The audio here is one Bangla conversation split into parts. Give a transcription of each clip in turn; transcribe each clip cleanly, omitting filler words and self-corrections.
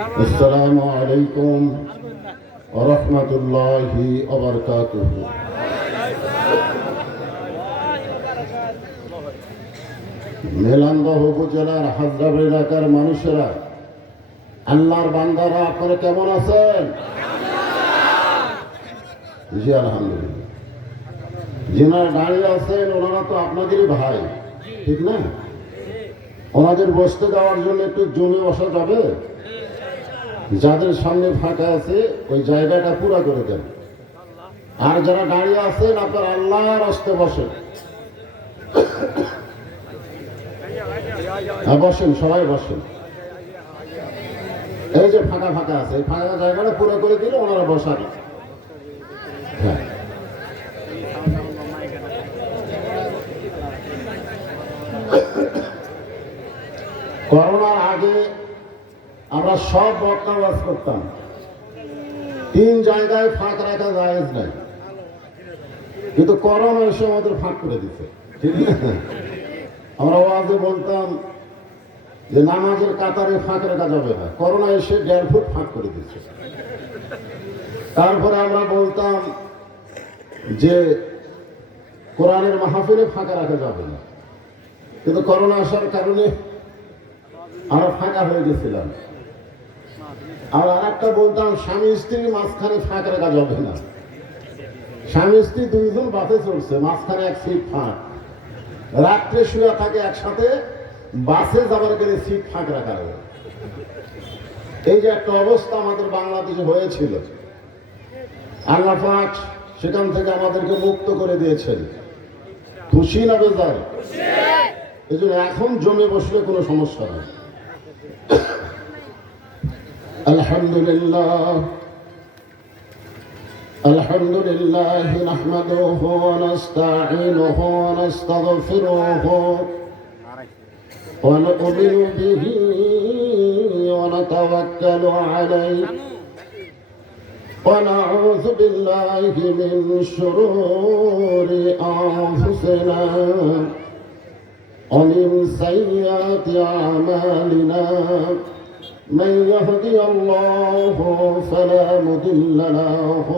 আসসালামু আলাইকুম ওয়া রাহমাতুল্লাহি ওয়া বারাকাতুহু। মেলান্দহ উপজেলার হাজরাবাড়ি এলাকার মানুষেরা, আল্লাহর বান্দারা, আপনারা কেমন আছেন? জি আলহামদুলিল্লাহ। যিনারা দাঁড়িয়ে আছেন ওনারা তো আপনাদেরই ভাই, ঠিক না? ওনাদের বসতে দেওয়ার জন্য একটু জমে বসা যাবে? যাদের সামনে ফাঁকা আছে ওই জায়গাটা পুরো করে দেন। আর যারা দাঁড়িয়ে আছেন আপনার আল্লাহর রাস্তায় বসেন। বসেন, সবাই বসেন। এই যে ফাঁকা ফাঁকা আছে, এই ফাঁকা জায়গাটা পুরো করে দিলে ওনারা বসাবে। হ্যাঁ, করোনার আগে আমরা সব বক্তা ওয়াজ করতাম, 3 জায়গায় ফাঁক রাখা জায়েজ নাই, কিন্তু করোনা এসে আমাদের ফাঁক করে দিচ্ছে, ঠিক না? আমরা ওয়াজে বলতাম যে নামাজের কাতারে ফাঁক রাখা যাবে না, করোনা এসে 1.5 ফুট ফাঁক করে দিচ্ছে। তারপরে আমরা বলতাম যে কোরআনের মাহফিলে ফাঁকা রাখা যাবে না, কিন্তু করোনা আসার কারণে আমরা ফাঁকা হয়ে গেছিলাম। আর আরেকটা বলতাম স্বামী স্ত্রীর মাঝখানে ফাঁক রাখা যাবে না, স্বামী স্ত্রী 2 জন বাসে চলছে, মাঝখানে 1 সিট ফাঁক, রাত্রে শুয়ে থাকে একসাথে, বাসে যাবার গেলে সিট ফাঁক রাখা হবে। এই যে একটা অবস্থা আমাদের বাংলাদেশে হয়েছিল, আল্লাহ পাক সেখান থেকে আমাদেরকে মুক্ত করে দিয়েছেন। খুশি না বেজার? এই জন্য এখন জমে বসলে কোনো সমস্যা নেই। আলহামদুলিল্লাহ আলহামদুলিল্লাহ নাহমাদুহু ওয়া নাস্তাঈনুহু ওয়া নাস্তাগফিরুহু ওয়া নু'মিনু বিহি ওয়া নাতাওয়াক্কালু আলাইহি ওয়া নাউযু বিল্লাহি মিন শুরুরি আনফুসিনা ওয়া মিন সাইয়্যাতি আমালিনা। من يهدي الله فلا مضل له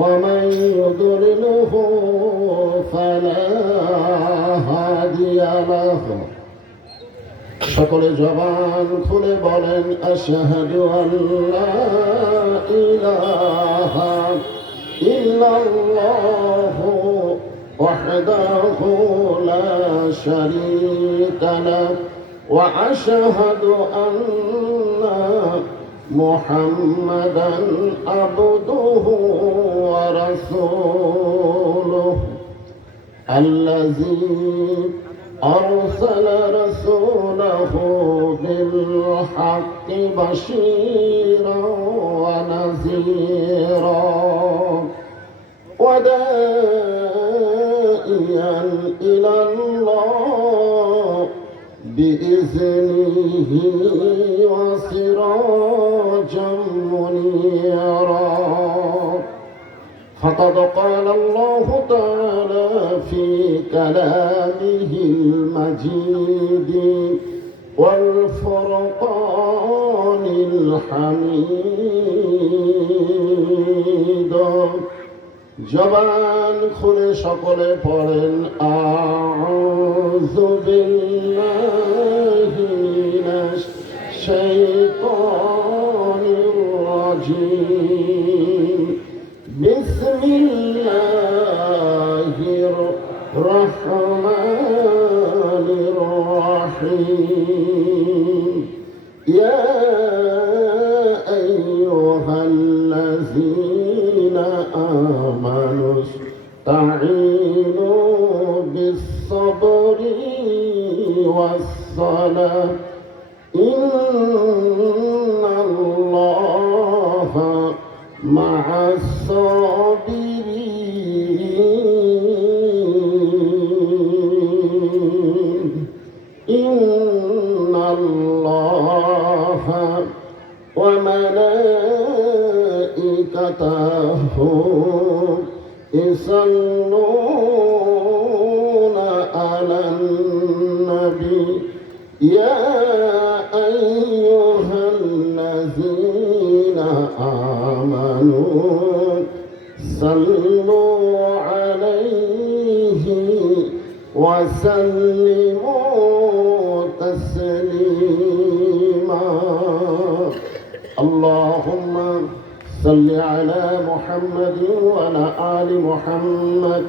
ومن يضلله فلا هادي له। সকলে জবান খুলে বলেন আশহাদু আল্লা ইলাহা ইল্লাল্লাহু ওয়াহদাহু লা শারীকা লাহু وأشهد أن محمدا عبده ورسوله الذي أرسل رسوله بالحق بشيرا ونذيرا وداعيا إلى الله بإذنه وسراجا منيرا. فقد قال الله تعالى في كلامه المجيد والفرقان الحميد। জবান খুলে সকলে পড়েন আউযু বিল্লাহি মিনাশ শাইতানির রাজীম। বিসমিল্লাহির রহমানির রহিম। ইয়া আইয়ুহাল্লাযীনা آمنوا استعينوا بالصبر والصلاة إن الله مع الصابرين إن الله وملائكته يصلون على النبي يا أيها آمنوا صلوا عليه وسلموا تسليما اللهم صل على محمد وعلى آل محمد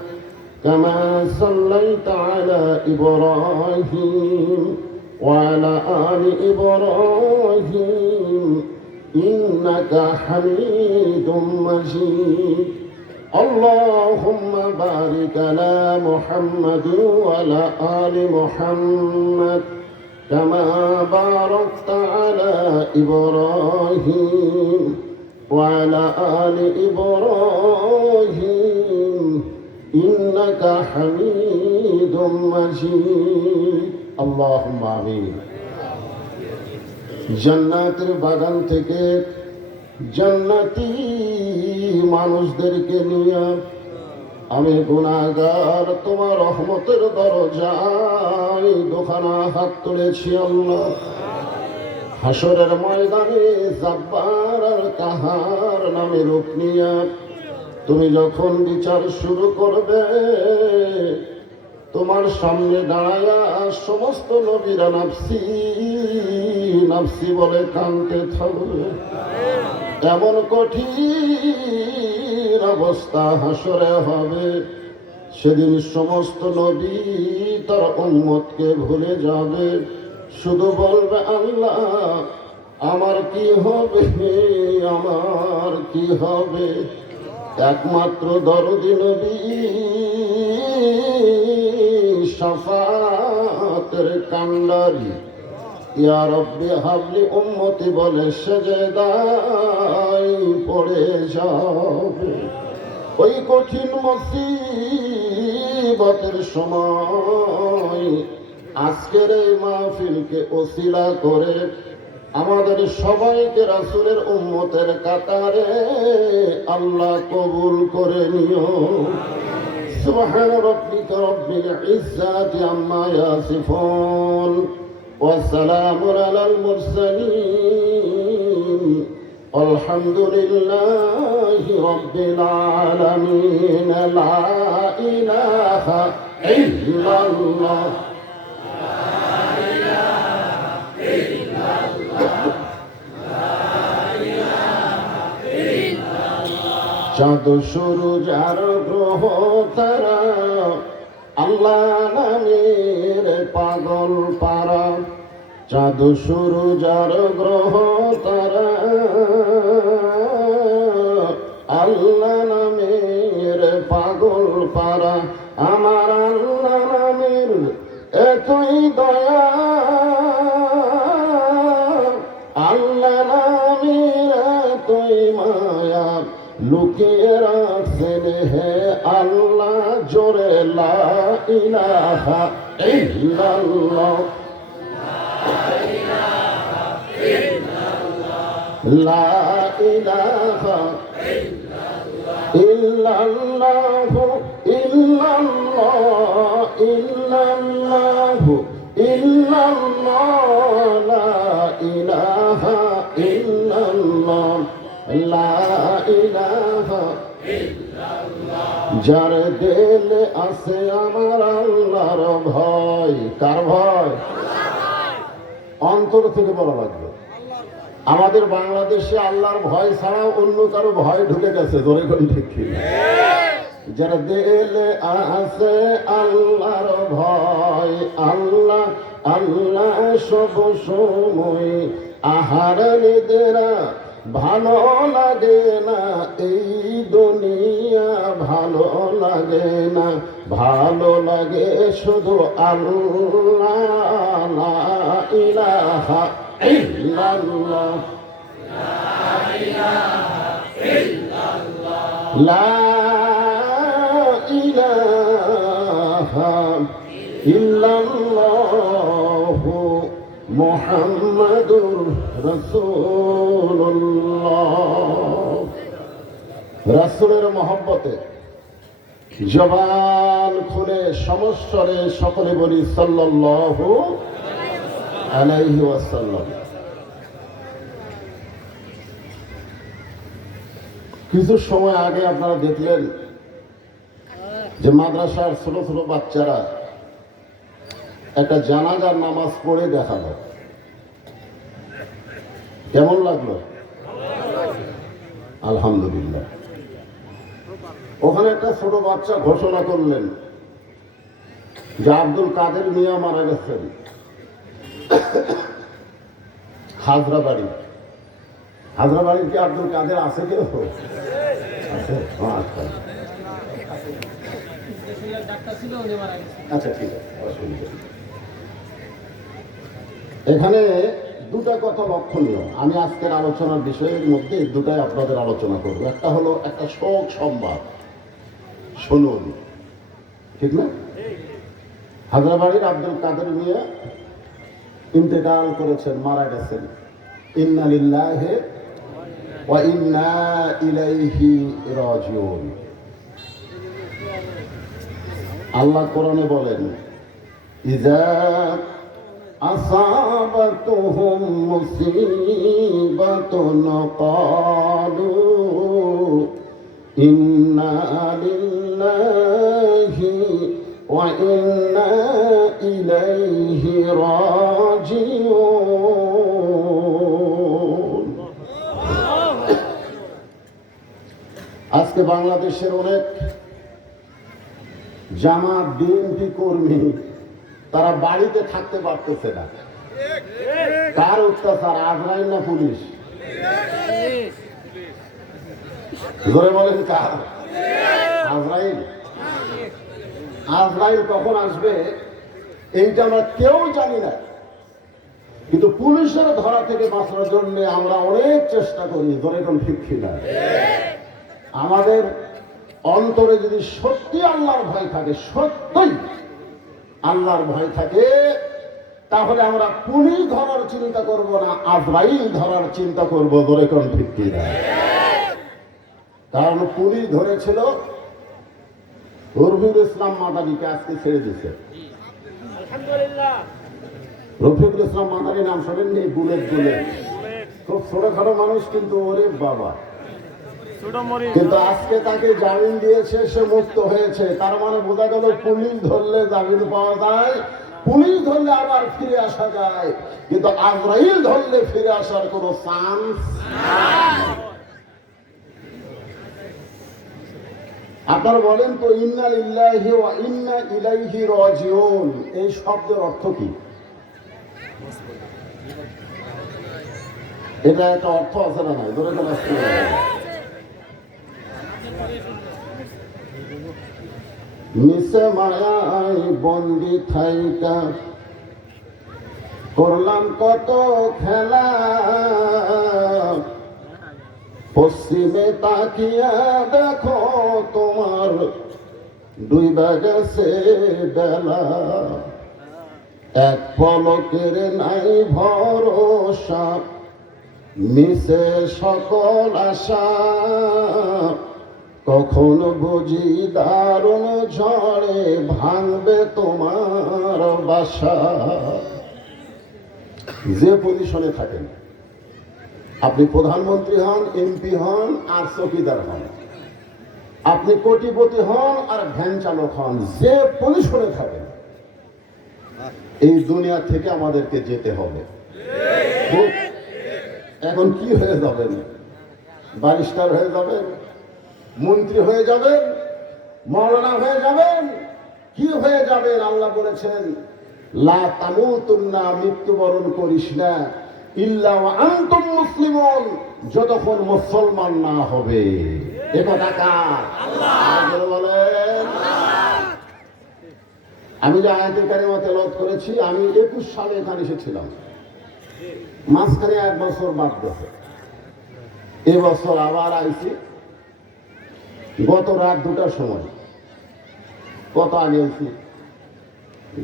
كما صليت على إبراهيم وعلى آل إبراهيم إنك حميد مجيد اللهم بارك على محمد وعلى آل محمد كما باركت على إبراهيم وعلى آل إبراهيم إنك حميد مجيد اللهم آمين জান্নাতের বাগান থেকে জান্নাতি মানুষদেরকে নিয়ে আমি গুনাহগার তোমার রহমতের দরজায় দুখানা হাত তুলেছি আল্লাহ হাসরের ময়দানে জাব্বার আর কাহার নামে রূপ নিয়ে তুমি যখন বিচার শুরু করবে তোমার সামনে দাঁড়ায়া সমস্ত নবীরা নাফসি নাফসি বলে কাঁদতে থাকবে এমন কঠিন অবস্থা হাসরে হবে সেদিন সমস্ত নবী তার উম্মতকে ভুলে যাবে শুধু বলবে আল্লাহ আমার কি হবে আমার কি হবে একমাত্র দরদি নবী শাফাতের কান্ডারি ইয়া রব্বি হাবলি উম্মতি বলে সেজদায় পড়ে যাবে ওই কঠিন মুসিবতের সময় আজকের এই মাহফিলকে ওসিলা করে আমাদের সবাইকে রাসূলের উম্মতের কাতারে আল্লাহ কবুল করে নিও সুবহান রাব্বিকা রব্বিল ইজ্জাতি আম্মা ইয়াসিফুন ওয়া সালামুন আলাল মুরসালিন আলহামদুলিল্লাহি রাব্বিল আলামিন লা ইলাহা ইল্লাল্লাহ চাঁদ সূরজ আর গ্রহ তারা আল্লাহ নামের পাগল পারা চাঁদ সূরজ আর গ্রহ তারা আল্লাহ নামের পাগল পারা আমার আল্লাহ নামের এতই দয়া আল্লাহ নামের এতই মায়া লুকিয়ে রাখছেন হে আল্লাহ জোরে লা ইলাহা ইল্লাল্লাহ লা ইলাহা ইল্লাল্লাহ ইল্লাল্লাহ ইল্লাল্লাহ ইল্লাল্লাহ লা ইলাহা ইল্লাল্লাহ লা ইলাহা যার দিলে আছে আমার আল্লাহর ভয় কার ভয় অন্তর থেকে বলা লাগবে আমাদের বাংলাদেশে আল্লাহর ভয় ছাড়াও অন্য কারো ভয় ঢুকে গেছে জোরে কোন ঠিক কি যার দিলে আছে আল্লাহর ভয় আল্লাহ আল্লাহ সব সময় আহার নিদেরা ভালো লাগে না এই দুনিয়া ভালো লাগে না ভালো লাগে শুধু আল্লাহ লা ইলাহা ইল্লাল্লাহ লা ইলাহা ইল্লাল্লাহ মুহাম্মাদুর রাসূলুল্লাহ রাসূলের মহব্বতে জবান খুলে সমস্বরে সকলে বলি সাল্লাল্লাহু আলাইহি ওয়াসাল্লাম। কিছু সময় আগে আপনারা দেখলেন যে মাদ্রাসার ছোট ছোট বাচ্চারা একটা জানাজার নামাজ পড়ে দেখালো। কেমন লাগলো? আলহামদুলিল্লাহ। ওখানে একটা ছোট বাচ্চা ঘোষণা করলেন যে আব্দুল কাদের মিয়া মারা গেছেন হাজরাবাড়ি। হাজরাবাড়ির কি আব্দুল কাদের আছে কেউ? আচ্ছা, ঠিক আছে, অসুবিধা। এখানে দুটা কথা লক্ষণীয়। আমি আজকের আলোচনার বিষয়ের মধ্যে দুটাই আপনাদের আলোচনা করব। একটা হলো একটা শোক সংবাদ, শুনুন, ঠিক না? হাজরাবাড়ির আব্দুল কাদের মিয়া ইন্তেকাল করেছেন, মারা গেছেন। ইন্না লিল্লাহি ওয়া ইন্না ইলাইহি রাজিউন। আল্লাহ কোরআনে বলেন, ইযা আসাবাতুহুম মুসিবাতুন ক্বালু ইন্না লিল্লাহি ওয়া ইন্না ইলাইহি রাজিউন। আজকে বাংলাদেশের অনেক জামাত বিএনপি কর্মী তারা বাড়িতে থাকতে পারতেছে না। কার অত্যাচার? আজরাইল না পুলিশ? জোরে বলেন, কার? আজরাইল। আজরাইল কখন আসবে এইটা আমরা কেউ জানি না, কিন্তু পুলিশের ধরা থেকে বাঁচার জন্য আমরা অনেক চেষ্টা করি। জোরে কোন ঠিক কিনা? আমাদের অন্তরে যদি সত্যি আল্লাহর ভয় থাকে, সত্যই আল্লাহর ভয় থাকে, তাহলে আমরা পুলিশ ধরার চিন্তা করব না, আজরাইল ধরার চিন্তা করবো। ধরে কোন ঠিক কিনা? কারণ পুলিশ ধরেছিল রফিকুল ইসলাম মাদানিকে, আজকে ছেড়ে দিচ্ছে। রফিকুল ইসলাম মাদানি নাম শোনেননি? বুলেট বুলেট, খুব ছোটখাটো মানুষ, কিন্তু ওরে বাবা। কিন্তু আজকে তাকে জামিন দিয়েছে, সে মুক্ত হয়েছে। তার মানে বোঝা গেল পুলিশ ধরলে জামিন পাওয়া যায়, পুলিশ ধরলে আবার ফিরে আসা যায়, কিন্তু আজরাইল ধরলে ফিরে আসার কোনো চান্স। আপনারা বলেন তো, ইন্না লিল্লাহি ওয়া ইন্না ইলাইহি রাজিউন এই শব্দের অর্থ কি? এটা একটা অর্থ আছে না? নাই? ধরে কোন আসতে মিশে মায়ায় বন্দি থাইকা করলাম কত খেলা, পশ্চিমে তাকিয়া দেখো তোমার ডুইবা গেছে বেলা, এক পলকের নাই ভরসা, মিশে সকল আশা, কখন বুঝি দারুণ ঝড়ে ভাঙবে তোমার বাসা। যে পজিশনে থাকেন, আপনি প্রধানমন্ত্রী হন, এমপি হন আর চৌকিদার হন, আপনি কোটিপতি হন আর ভ্যান চালক হন, যে পজিশনে থাকেন, এই দুনিয়া থেকে আমাদেরকে যেতে হবে। এখন কি হয়ে যাবেন? ব্যারিস্টার হয়ে যাবেন, মন্ত্রী হয়ে যাবেন, মাওলানা হয়ে যাবেন, কি হয়ে যাবেন? আল্লাহ বলেছেন, লা তামুতুন্না, মৃত্যুবরণ করিস না, ইল্লা ওয়া আনতুম মুসলিমুন, যতক্ষণ মুসলমান না হবে। এ কথা কার? আল্লাহ বলেন। আমি যে আয়াতে কারিমা তেলাওয়াত করেছি, আমি 21 সালে এখানে এসেছিলাম, মাঝখানে 1 বছর বাদ গেছে। এবছর আবার আইছি গত রাত 2টার সময়। কত আগে আইছি?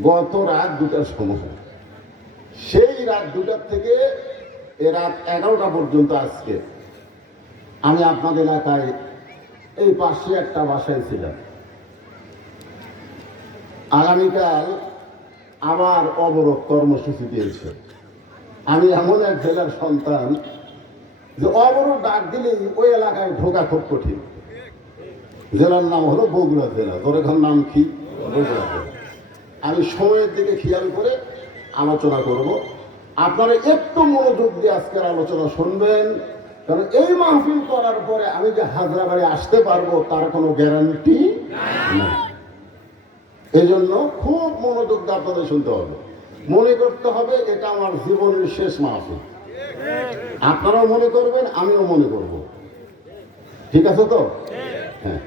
গত রাত 2টার সময়। সেই রাত 2টার থেকে এ রাত 11টা পর্যন্ত আজকে আমি আপনাদের এলাকায় এই পাশে একটা বাসায় ছিলাম। আগামীকাল আবার অবরোধ কর্মসূচি দিয়েছে। আমি এমন এক জেলার সন্তান যে অবরোধ ডাক দিলেই ওই এলাকায় ঢোকা খুব কঠিন। জেলার নাম হলো বগুড়া জেলা, দরেখান নাম কি? বগুড়া জেলা। আমি সময়ের দিকে খেয়াল করে আলোচনা করব, আপনারা একটু মনোযোগ দিয়ে আজকের আলোচনা শুনবেন, কারণ এই মাহফিল করার পরে আমি যে হাজরাবাড়ি আসতে পারবো তার কোনো গ্যারান্টি নেই। এই জন্য খুব মনোযোগ দিয়ে আপনাদের শুনতে হবে, মনে করতে হবে এটা আমার জীবনের শেষ মাহফিল। আপনারাও মনে করবেন, আমিও মনে করব, ঠিক আছে তো? হ্যাঁ,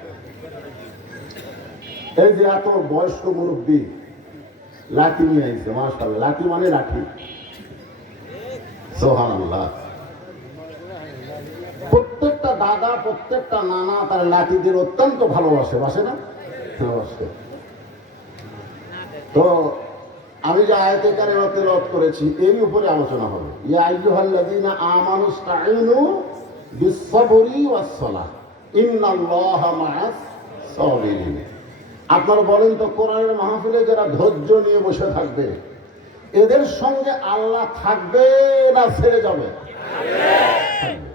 এই যে এত বয়স্ক মুরব্বী লাঠি নিয়ে আসছে, মাশাআল্লাহ, লাঠি মানে লাঠি, সুবহানাল্লাহ। প্রত্যেকটা দাদা, প্রত্যেকটা নানা তার লাঠিদের অত্যন্ত ভালোবাসে, বাসে না? ভালোবাসে। তো আমি যে আয়াতে কারিমা তেলাওয়াত করেছি এর উপরে আলোচনা হবে। ইয়া আইয়ুহাল্লাযীনা আমানু ইসতাঈনু বিস-সাবরি ওয়াস-সালাহ ইন্নাল্লাহা মা'আস সাবিরিন। আপনারা বলেন তো, কোরআনের মাহফিলে যারা ধৈর্য নিয়ে বসে থাকবে এদের সঙ্গে আল্লাহ থাকবে না ছেড়ে যাবে? থাকবে।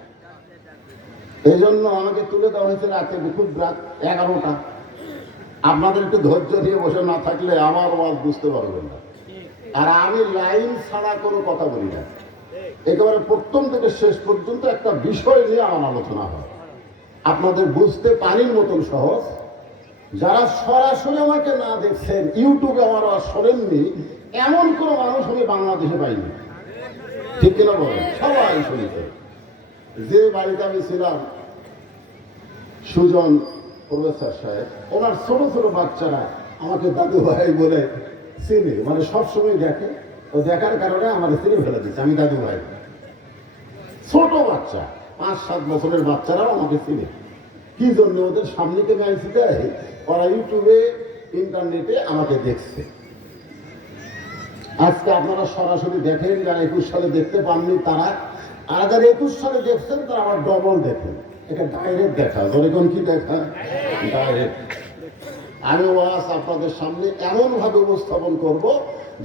এই জন্য আমাকে তুলে দেওয়া হয়েছে রাতে, খুব রাত 11টা। আপনাদের একটু ধৈর্য দিয়ে বসে না থাকলে আমার ওয়াজ বুঝতে পারবেন না। আর আমি লাইন ছাড়া কোনো কথা বলি না, একেবারে প্রথম থেকে শেষ পর্যন্ত একটা বিষয় নিয়ে আমার আলোচনা হয়, আপনাদের বুঝতে পানির মতন সহজ। যারা সরাসরি আমাকে না দেখছেন, ইউটিউবে আমার ওয়াজ শোনেননি, এমন কোনো মানুষ আমি বাংলাদেশে পাইনি, ঠিক কিনা বলেন? সবাই শুনেছে। যে বাড়িতে আমি ছিলাম, সুজন প্রফেসর সাহেব, ওনার ছোট ছোট বাচ্চারা আমাকে দাদু ভাই বলে চিনি, মানে সবসময় দেখে, ও দেখার কারণে আমাদের চিনে ফেলে দিচ্ছে আমি দাদু ভাই। ছোট বাচ্চা, 5-7 বছরের বাচ্চারাও আমাকে চিনে। কি জন্য? ওদের সামনে থেকে আইসি দেয়, ওরা ইউটিউবে ইন্টারনেটে আমাকে দেখছে। আজকে আপনারা সরাসরি দেখেন, যারা 21 সালে দেখতে পাননি তারা, আর যারা 21 সালে দেখছেন তারা আবার ডবল দেখেন। এটা ডাইরেক্ট দেখা, যখন কি দেখা ডাইরেক্ট। আমি ওয়াজ আপনাদের সামনে এমনভাবে উপস্থাপন করব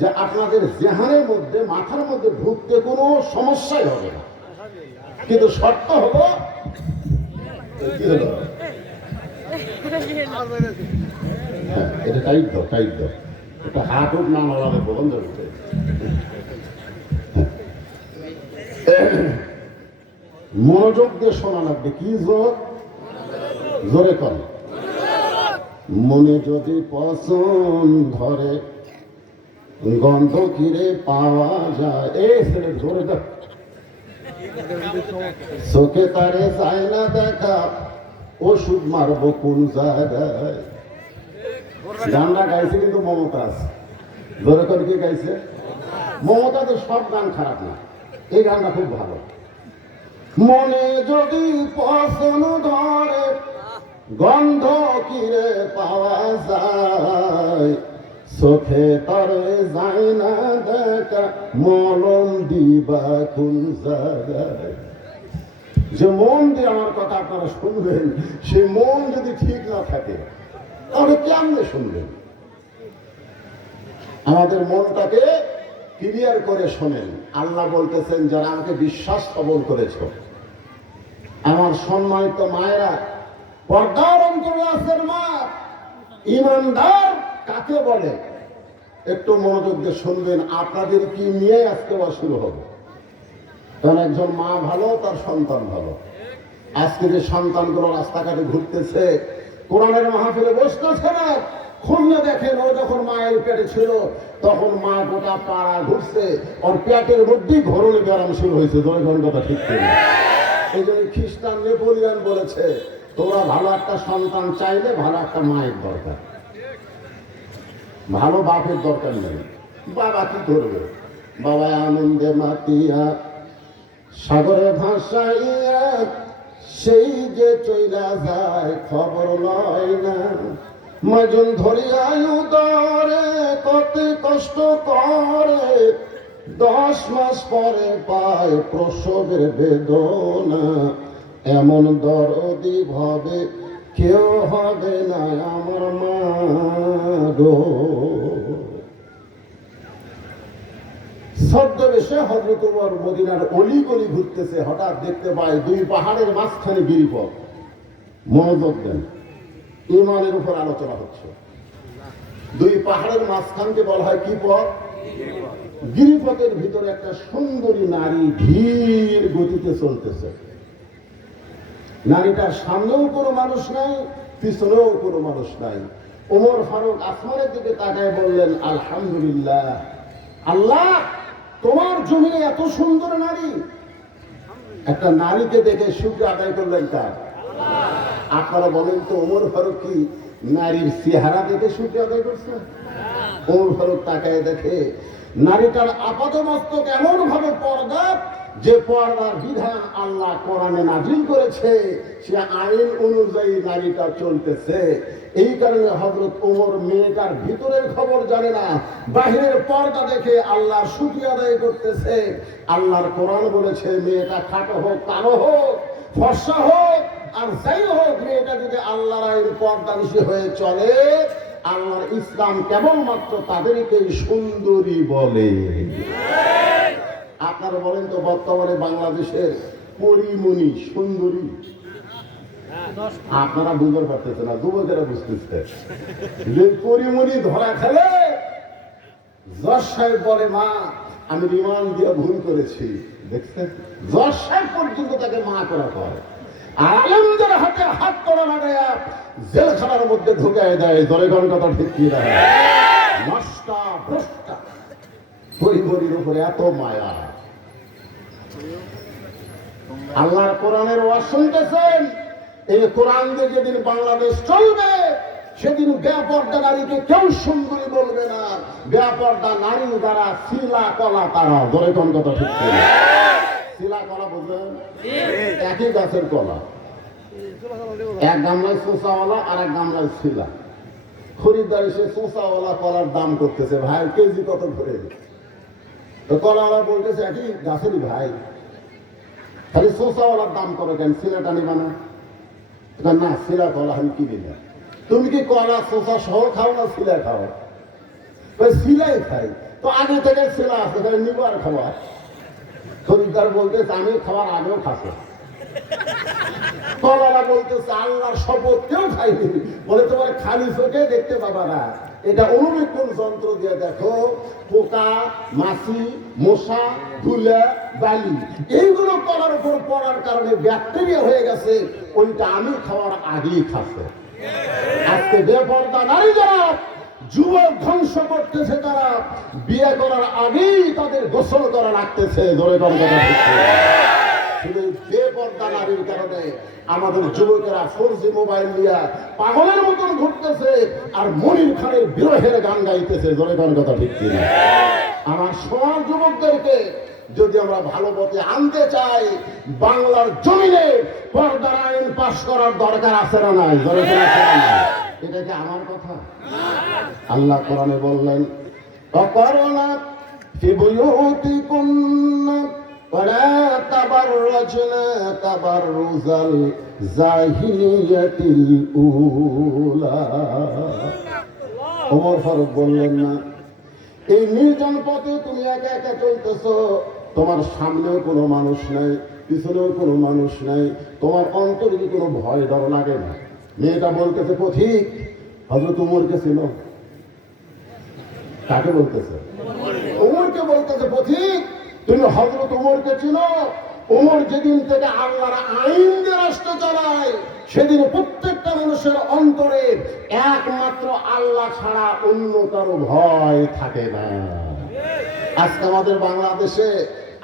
যে আপনাদের জেহানের মধ্যে, মাথার মধ্যে ঢুকতে কোনো সমস্যাই হবে না, কিন্তু শর্ত হলো কি হলো? হ্যাঁ, এটা টাইট দাও, টাইট দাও, এটা হাত উঠ না নড়ালে বলুন যাবে। মনোযোগ দিয়ে শোনা লাগবে। কি জোর? জোরে করে। মনে যদি পছন্দ ধরে গন্ধ কিরে পাওয়া যায়, এই ছেলে জোরে দেখ, চোখে তারে চায় না দেখা, ওষুধ মারবো কোন জায়গায়। গানটা গাইছে কিন্তু মমতাজ, জোরে করে কে গাইছে? মমতাজের সব গান খারাপ না, এই গানটা খুব ভালো। মনে যদি পছন্দ ধরে গন্ধ কিরে পাওয়া যায়, চোখে তরে যায় না দেখা, মলম দিবা কোন জায়গায়। যে মন দিয়ে আমার কথা আপনারা শুনবেন, সে মন যদি ঠিক না থাকে তাহলে কেমনে শুনবেন? আমাদের মনটাকে ক্লিয়ার করে শোনেন। আল্লাহ বলতেছেন, যারা আমাকে বিশ্বাস কবুল করেছ, আমার সম্মানিত মায়েরা, পর্দার অন্তরালের মা, ইমানদার কাকে বলে একটু মনোযোগ দিয়ে শুনবেন। আপনাদের কি নিয়ে আজকে শুরু হবে, কারণ একজন মা ভালো, তার সন্তান ভালো। আজকে যে সন্তানগুলো রাস্তাঘাটে ঘুরতেছে, কোরআনের মাহফিলে বসতেছে না, খুললে দেখেন ও যখন মায়ের পেটে ছিল তখন মা গোটা পাড়া ঘুরছে, ওর পেটের মধ্যেই ঘরণে ব্যায়াম শুরু হয়েছে। জয় কথা ঠিক করে। এই জন্য খ্রিস্টান নেপোলিয়ান বলেছে, তোমরা ভালো একটা সন্তান চাইলে ভালো একটা মায়ের দরকার, ভালো বাপের দরকার নেই। বাবা কি করবে? বাবা আনন্দে মাতিয়া সাগরে ভাসাইয়া সেই যে চইলা যায় খবর লয় না। মাজন ধরিয়া উদরে কত কষ্ট করে, 10 মাস পরে পায় প্রসবের বেদনা। এমন দরদি ভাবে কেউ হবে না আমার মা গো। ছদ্মবেশে হযরত ওমর মদিনার অলি গলি ঘুরতেছে, হঠাৎ দেখতে পায় দুই পাহাড়ের মাঝখানে গিরিপথ। মনোযোগ দেন, ঈমানের উপর আলোচনা হচ্ছে। দুই পাহাড়ের মাঝখানকে বলা হয় কি পথ? গিরিপথের ভিতরে একটা সুন্দরী নারী ধীর গতিতে চলতেছে। নারীটার সামনেও কোনো মানুষ নাই, পিছনেও কোনো মানুষ নাই। ওমর ফারুক আসমানের দিকে তাকায় বললেন, আলহামদুলিল্লাহ, আল্লাহ তোমার জমিনে এত সুন্দর নারী। একটা নারীকে দেখে শুকরিয়া আদায় করলেন কার? আপনারা বলেন তো, ওমর ফারুক কি নারীর চেহারা দেখে শুকরিয়া আদায় করছে? ওমর ফারুক তাকায় দেখে নারীটার আপাতমস্তক এমন ভাবে পর্দা, যে পর্দার বিধান আল্লাহ কোরআনে নাজিল করেছে, সে আইন অনুযায়ী নারীটা চলতেছে। এই কারণে হযরত ওমর মেয়েটার ভিতরের খবর জানে না, বাহিরের পর্দা দেখে আল্লাহর শুকরিয়া আদায় করতেছে। আল্লাহর কোরআন বলেছে, মেয়েটা খাটো হোক, কালো হোক, ফর্সা হোক, আর যাই হোক, মেয়েটা যদি আল্লাহর আইন পর্দানিশী হয়ে চলে, আল্লাহর ইসলাম কেবলমাত্র তাদেরকেই সুন্দরী বলে। আপনারা বলেন তো, বর্তমানে বাংলাদেশের পরিমণি সুন্দরী? আপনারা বুঝতে পারতেছে না, যুবকেরা বুঝতেছে যে পরিমণি ধরা খেলে জজ সাহেব বলে, মা আমি রিমান্ড দিয়ে ভুল করেছি। দেখছেন, জজ সাহেব পর্যন্ত তাকে মা করা হয়। আলেমদের হাতে হাত করা লাগায়া জেলখানার মধ্যে ঢুকায় দেয়। ধরে কোন কথা ঠিক কি না? নষ্টা ভ্রষ্টা পরিমণির উপরে এত মায়া। আল্লাহর কোরআনের ওয়াজ শুনতেছেন, এই কোরআন দিয়ে যেদিন বাংলাদেশ চলবে, সেদিন বেপর্দা নারীকে কেউ সুন্দরী বলবে না। বেপর্দা নারী যারা শিলা কলা, তারা ধরে কোন কথা ঠিক কি না? শিলা কলা বুঝলেন? একই গাছের কলা, এক গামলায় চোষাওয়ালা আর এক গামলায় শিলা। খরিদ্দার এসে চোষাওয়ালা কলার দাম করতেছে, ভাই কেজি কত ধরে? তো কলাওয়ালা বলতেছে, একই গাছেরই ভাই, খালি চোষাওয়ালার দাম করো কেন, শিলাটা নিবা না? না, শিলা কলা আমি কিনি না। তুমি কি কলা চোষা সহ খাও না শিলা খাও? শিলাই খাই। তো আগে থেকে শিলা আছে, তাহলে নিবো আর খাবার। খরিদ্দার বলতেছে, আমি খাবার আগেও খাসো। কলারা বলতেছে, আল্লাহর শপথ কেউ খাইনি। বলে, তোমার খালি চোখে দেখতে পাবা না, এটা অনুবীক্ষণ যন্ত্র দিয়ে দেখো, পোকা, মাছি, মশা, ধুলা, বালি এইগুলো কলার উপর পড়ার কারণে ব্যাকটেরিয়া হয়ে গেছে, ওইটা আমি খাওয়ার আগেই খাচ্ছে। আজকে বেপর্দা নারী যারা যুবক ধ্বংস করতেছে, তারা বিয়ে করার আগেই তাদের গোসল করা লাগতেছে। ধরে কথা শুধু বেপর্দা নারীর কারণে আমাদের যুবকেরা 4G মোবাইল নিয়ে পাগলের মতন ঘুরতেছে, আর মনির খানের বিরহের গান গাইতেছে। ধরে কথা ঠিক কিনা? আমার সমাজ যুবকদেরকে যদি আমরা ভালো পথে আনতে চাই, বাংলার জমিনে পর্দার আইন পাশ করার দরকার আছে না নাই? ধরে এটা কি আমার কথা? আল্লাহ কোরআনে বললেন, অকরনা ফি বুয়ুতিকুন্না ওয়ালা তাবাররাজনা তাবাররুজাল জাহিলিয়াতিল উলা। ওমর ফারুক বললেন, না, এই নির্জন পথে তুমি একা একা চলতেছো, তোমার সামনেও কোনো মানুষ নাই, পিছনেও কোনো মানুষ নাই, তোমার অন্তরে কি কোনো ভয় ডর লাগে না? মেয়েটা বলতেছে, পথিক হযরত ওমরকে ছিল। কাকে বলতেছে? ওমরকে বলতেছে, পথিক তুমি হযরত ওমরকে চিনো? ওমর যেদিন থেকে আল্লাহর আইন দিয়ে রাষ্ট্র চালায়, সেদিন প্রত্যেকটা মানুষের অন্তরে একমাত্র আল্লাহ ছাড়া অন্য কারো ভয় থাকে না। আজকে আমাদের বাংলাদেশে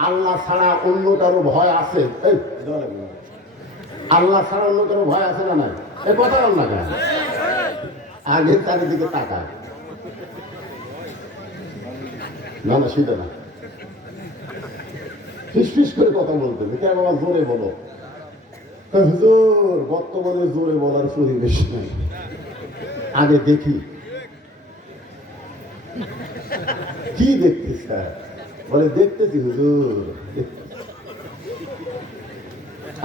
আল্লাহ ছাড়া অন্য কারো ভয় আছে? আল্লাহ ছাড়া অন্য কারো ভয় আছে না? নাই? এ কথা বল না কেন? আগে চারিদিকে তাকা, না না সেটা না, ফিস করে কথা বলতে কেন? বাবা জোরে বলো। হুজুর, বর্তমানে জোরে বলার পরিবেশ নেই। আগে দেখি কি দেখতিস? বলে, দেখতেছি হুজুর।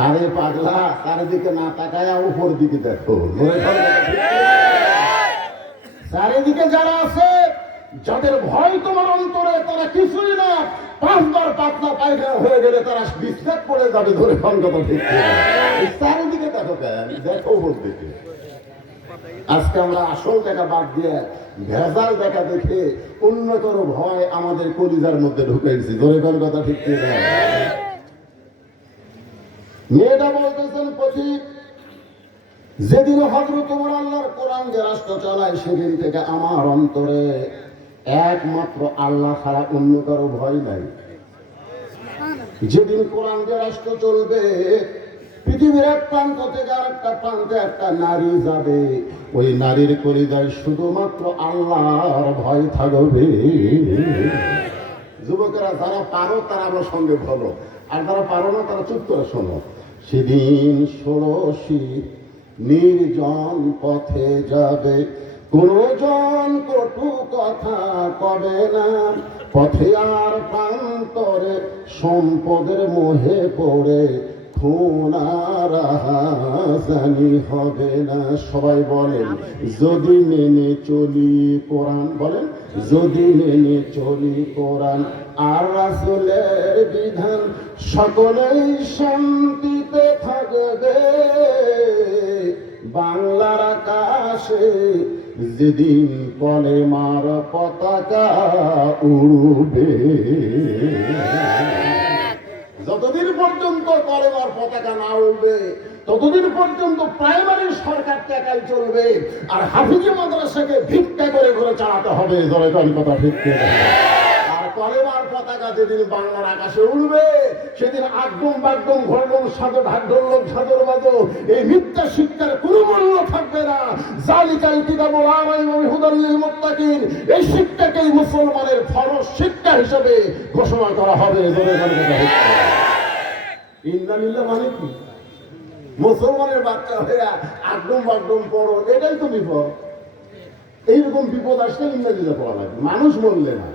আরে পাগলা, চারিদিকে না তাকায় উপর দিকে দেখো। চারিদিকে যারা আছে যাদের ভয় তোমার অন্তরে, তারা কিছুই না, 5 বার পাতলা পায়খানা হয়ে গেলে তারা বিস্তার পড়ে যাবে, ধরে কোন কথা ঠিক না। চারিদিকে দেখো কেন, দেখো বলতে আজকে আমরা আসল টাকা বাদ দিয়ে ভেজাল টাকা দেখে উন্নতর ভয় আমাদের কলিজার মধ্যে ঢুকেছি, ধরে কোন কথা ঠিক না। মেয়েটা বলতেছেন পথিক, যেদিন হযরত ওমর আল্লাহর কোরআন যে রাষ্ট্র চালায়, সেদিন থেকে আমার অন্তরে একমাত্র আল্লাহ ছাড়া অন্য কারো ভয় নাই। যেদিন কোরআন যে রাষ্ট্র চলবে, পৃথিবীর এক প্রান্ত থেকে আর একটা প্রান্তে একটা নারী যাবে, ওই নারীর কলিজায় শুধুমাত্র আল্লাহর ভয় থাকবে। যুবকেরা যারা পারো তারা আমার সঙ্গে ভালো, আর যারা পারো না তারা চুপ করে শোনো। সেদিন ষোড়শী নির্জন পথে যাবে, কোন জন কটু কথা কবে না, পথে আর প্রান্তরে সম্পদের মোহে পড়ে খুন আর হাসানি হবে না। সবাই বলেন, যদি মেনে চলি কোরআন, বলেন যদি মেনে চলি কোরআন আর রাসূলের বিধান, সকলেই শান্তিতে থাকবে বাংলার আকাশে, যেদিন কলেমার পতাকা উড়বে। যতদিন পর্যন্ত কলেমার পতাকা না উঠবে, ততদিন পর্যন্ত প্রাইমারি সরকার টাকাই চলবে, আর হাফিজি মাদ্রাসাকে ভিক্ষা করে ঘুরে চালাতে হবে, ধরে কথা ভিক্ষা। আর কলেমার পতাকা যেদিন বাংলার আকাশে উঠবে, সেদিন আগডম বাগডম ঘরডম সাধু ঢাকঢোলক সাধুর বাজো, এই মিথ্যা শিক্ষার কোনো মূল্য থাকবে না। জালিকাল কিতাবুল লা রাইবা ফীহি হুদাল লিল মুত্তাকিন, এই শিক্ষাকেই মুসলমানের ফরজ শিক্ষা হিসেবে ঘোষণা করা হবে, ধরে কথা ভিক্ষা। ইন্নালিল্লাহ মানে কি? মুসলমানের বাচ্চা হয়ে আগডম বাগডম পড়ো, এটাই তো বিপদ। এইরকম বিপদ আসলে ইন্নালিল্লাহ পড়া লাগবে। মানুষ মরলে না,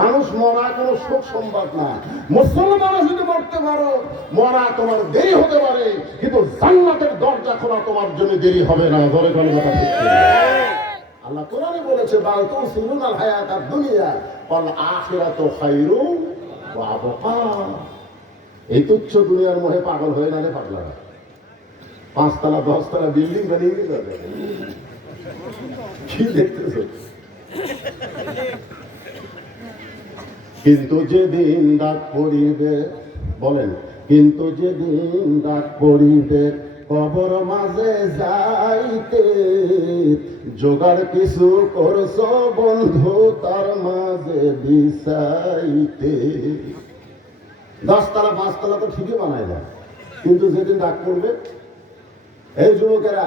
মানুষ মরা কোনো শোক সংবাদ না। মুসলমানও যদি মরতে পারো, মরা তোমার দেরি হতে পারে, কিন্তু জান্নাতের দরজা খোলা তোমার জন্য দেরি হবে না, ধরে কোনো কথা ঠিক। আল্লাহ কোরআনে বলেছে, বাল তুসিরুনাল হায়াতাদ দুনিয়া ওয়াল আখিরাতু খায়রুন ওয়া আবকা। এই তুচ্ছ দুনিয়ার মোহে পাগল হয়ে নালে পাগলা, 5 তলা 10 তলা বিল্ডিং বানিয়ে যাবে। কি দেখতেছো? কিন্তু যেদিন ডাক পড়িবে, বলেন কিন্তু যেদিন ডাক পড়িবে কবর মাঝে যাইতে, জোগাড় কিছু করছো বন্ধু তার মাঝে বিছাইতে। 10 তলা 5 তলা তো ঠিকই বানায় না, কিন্তু যেদিন ডাক পড়বে, এই যুবকেরা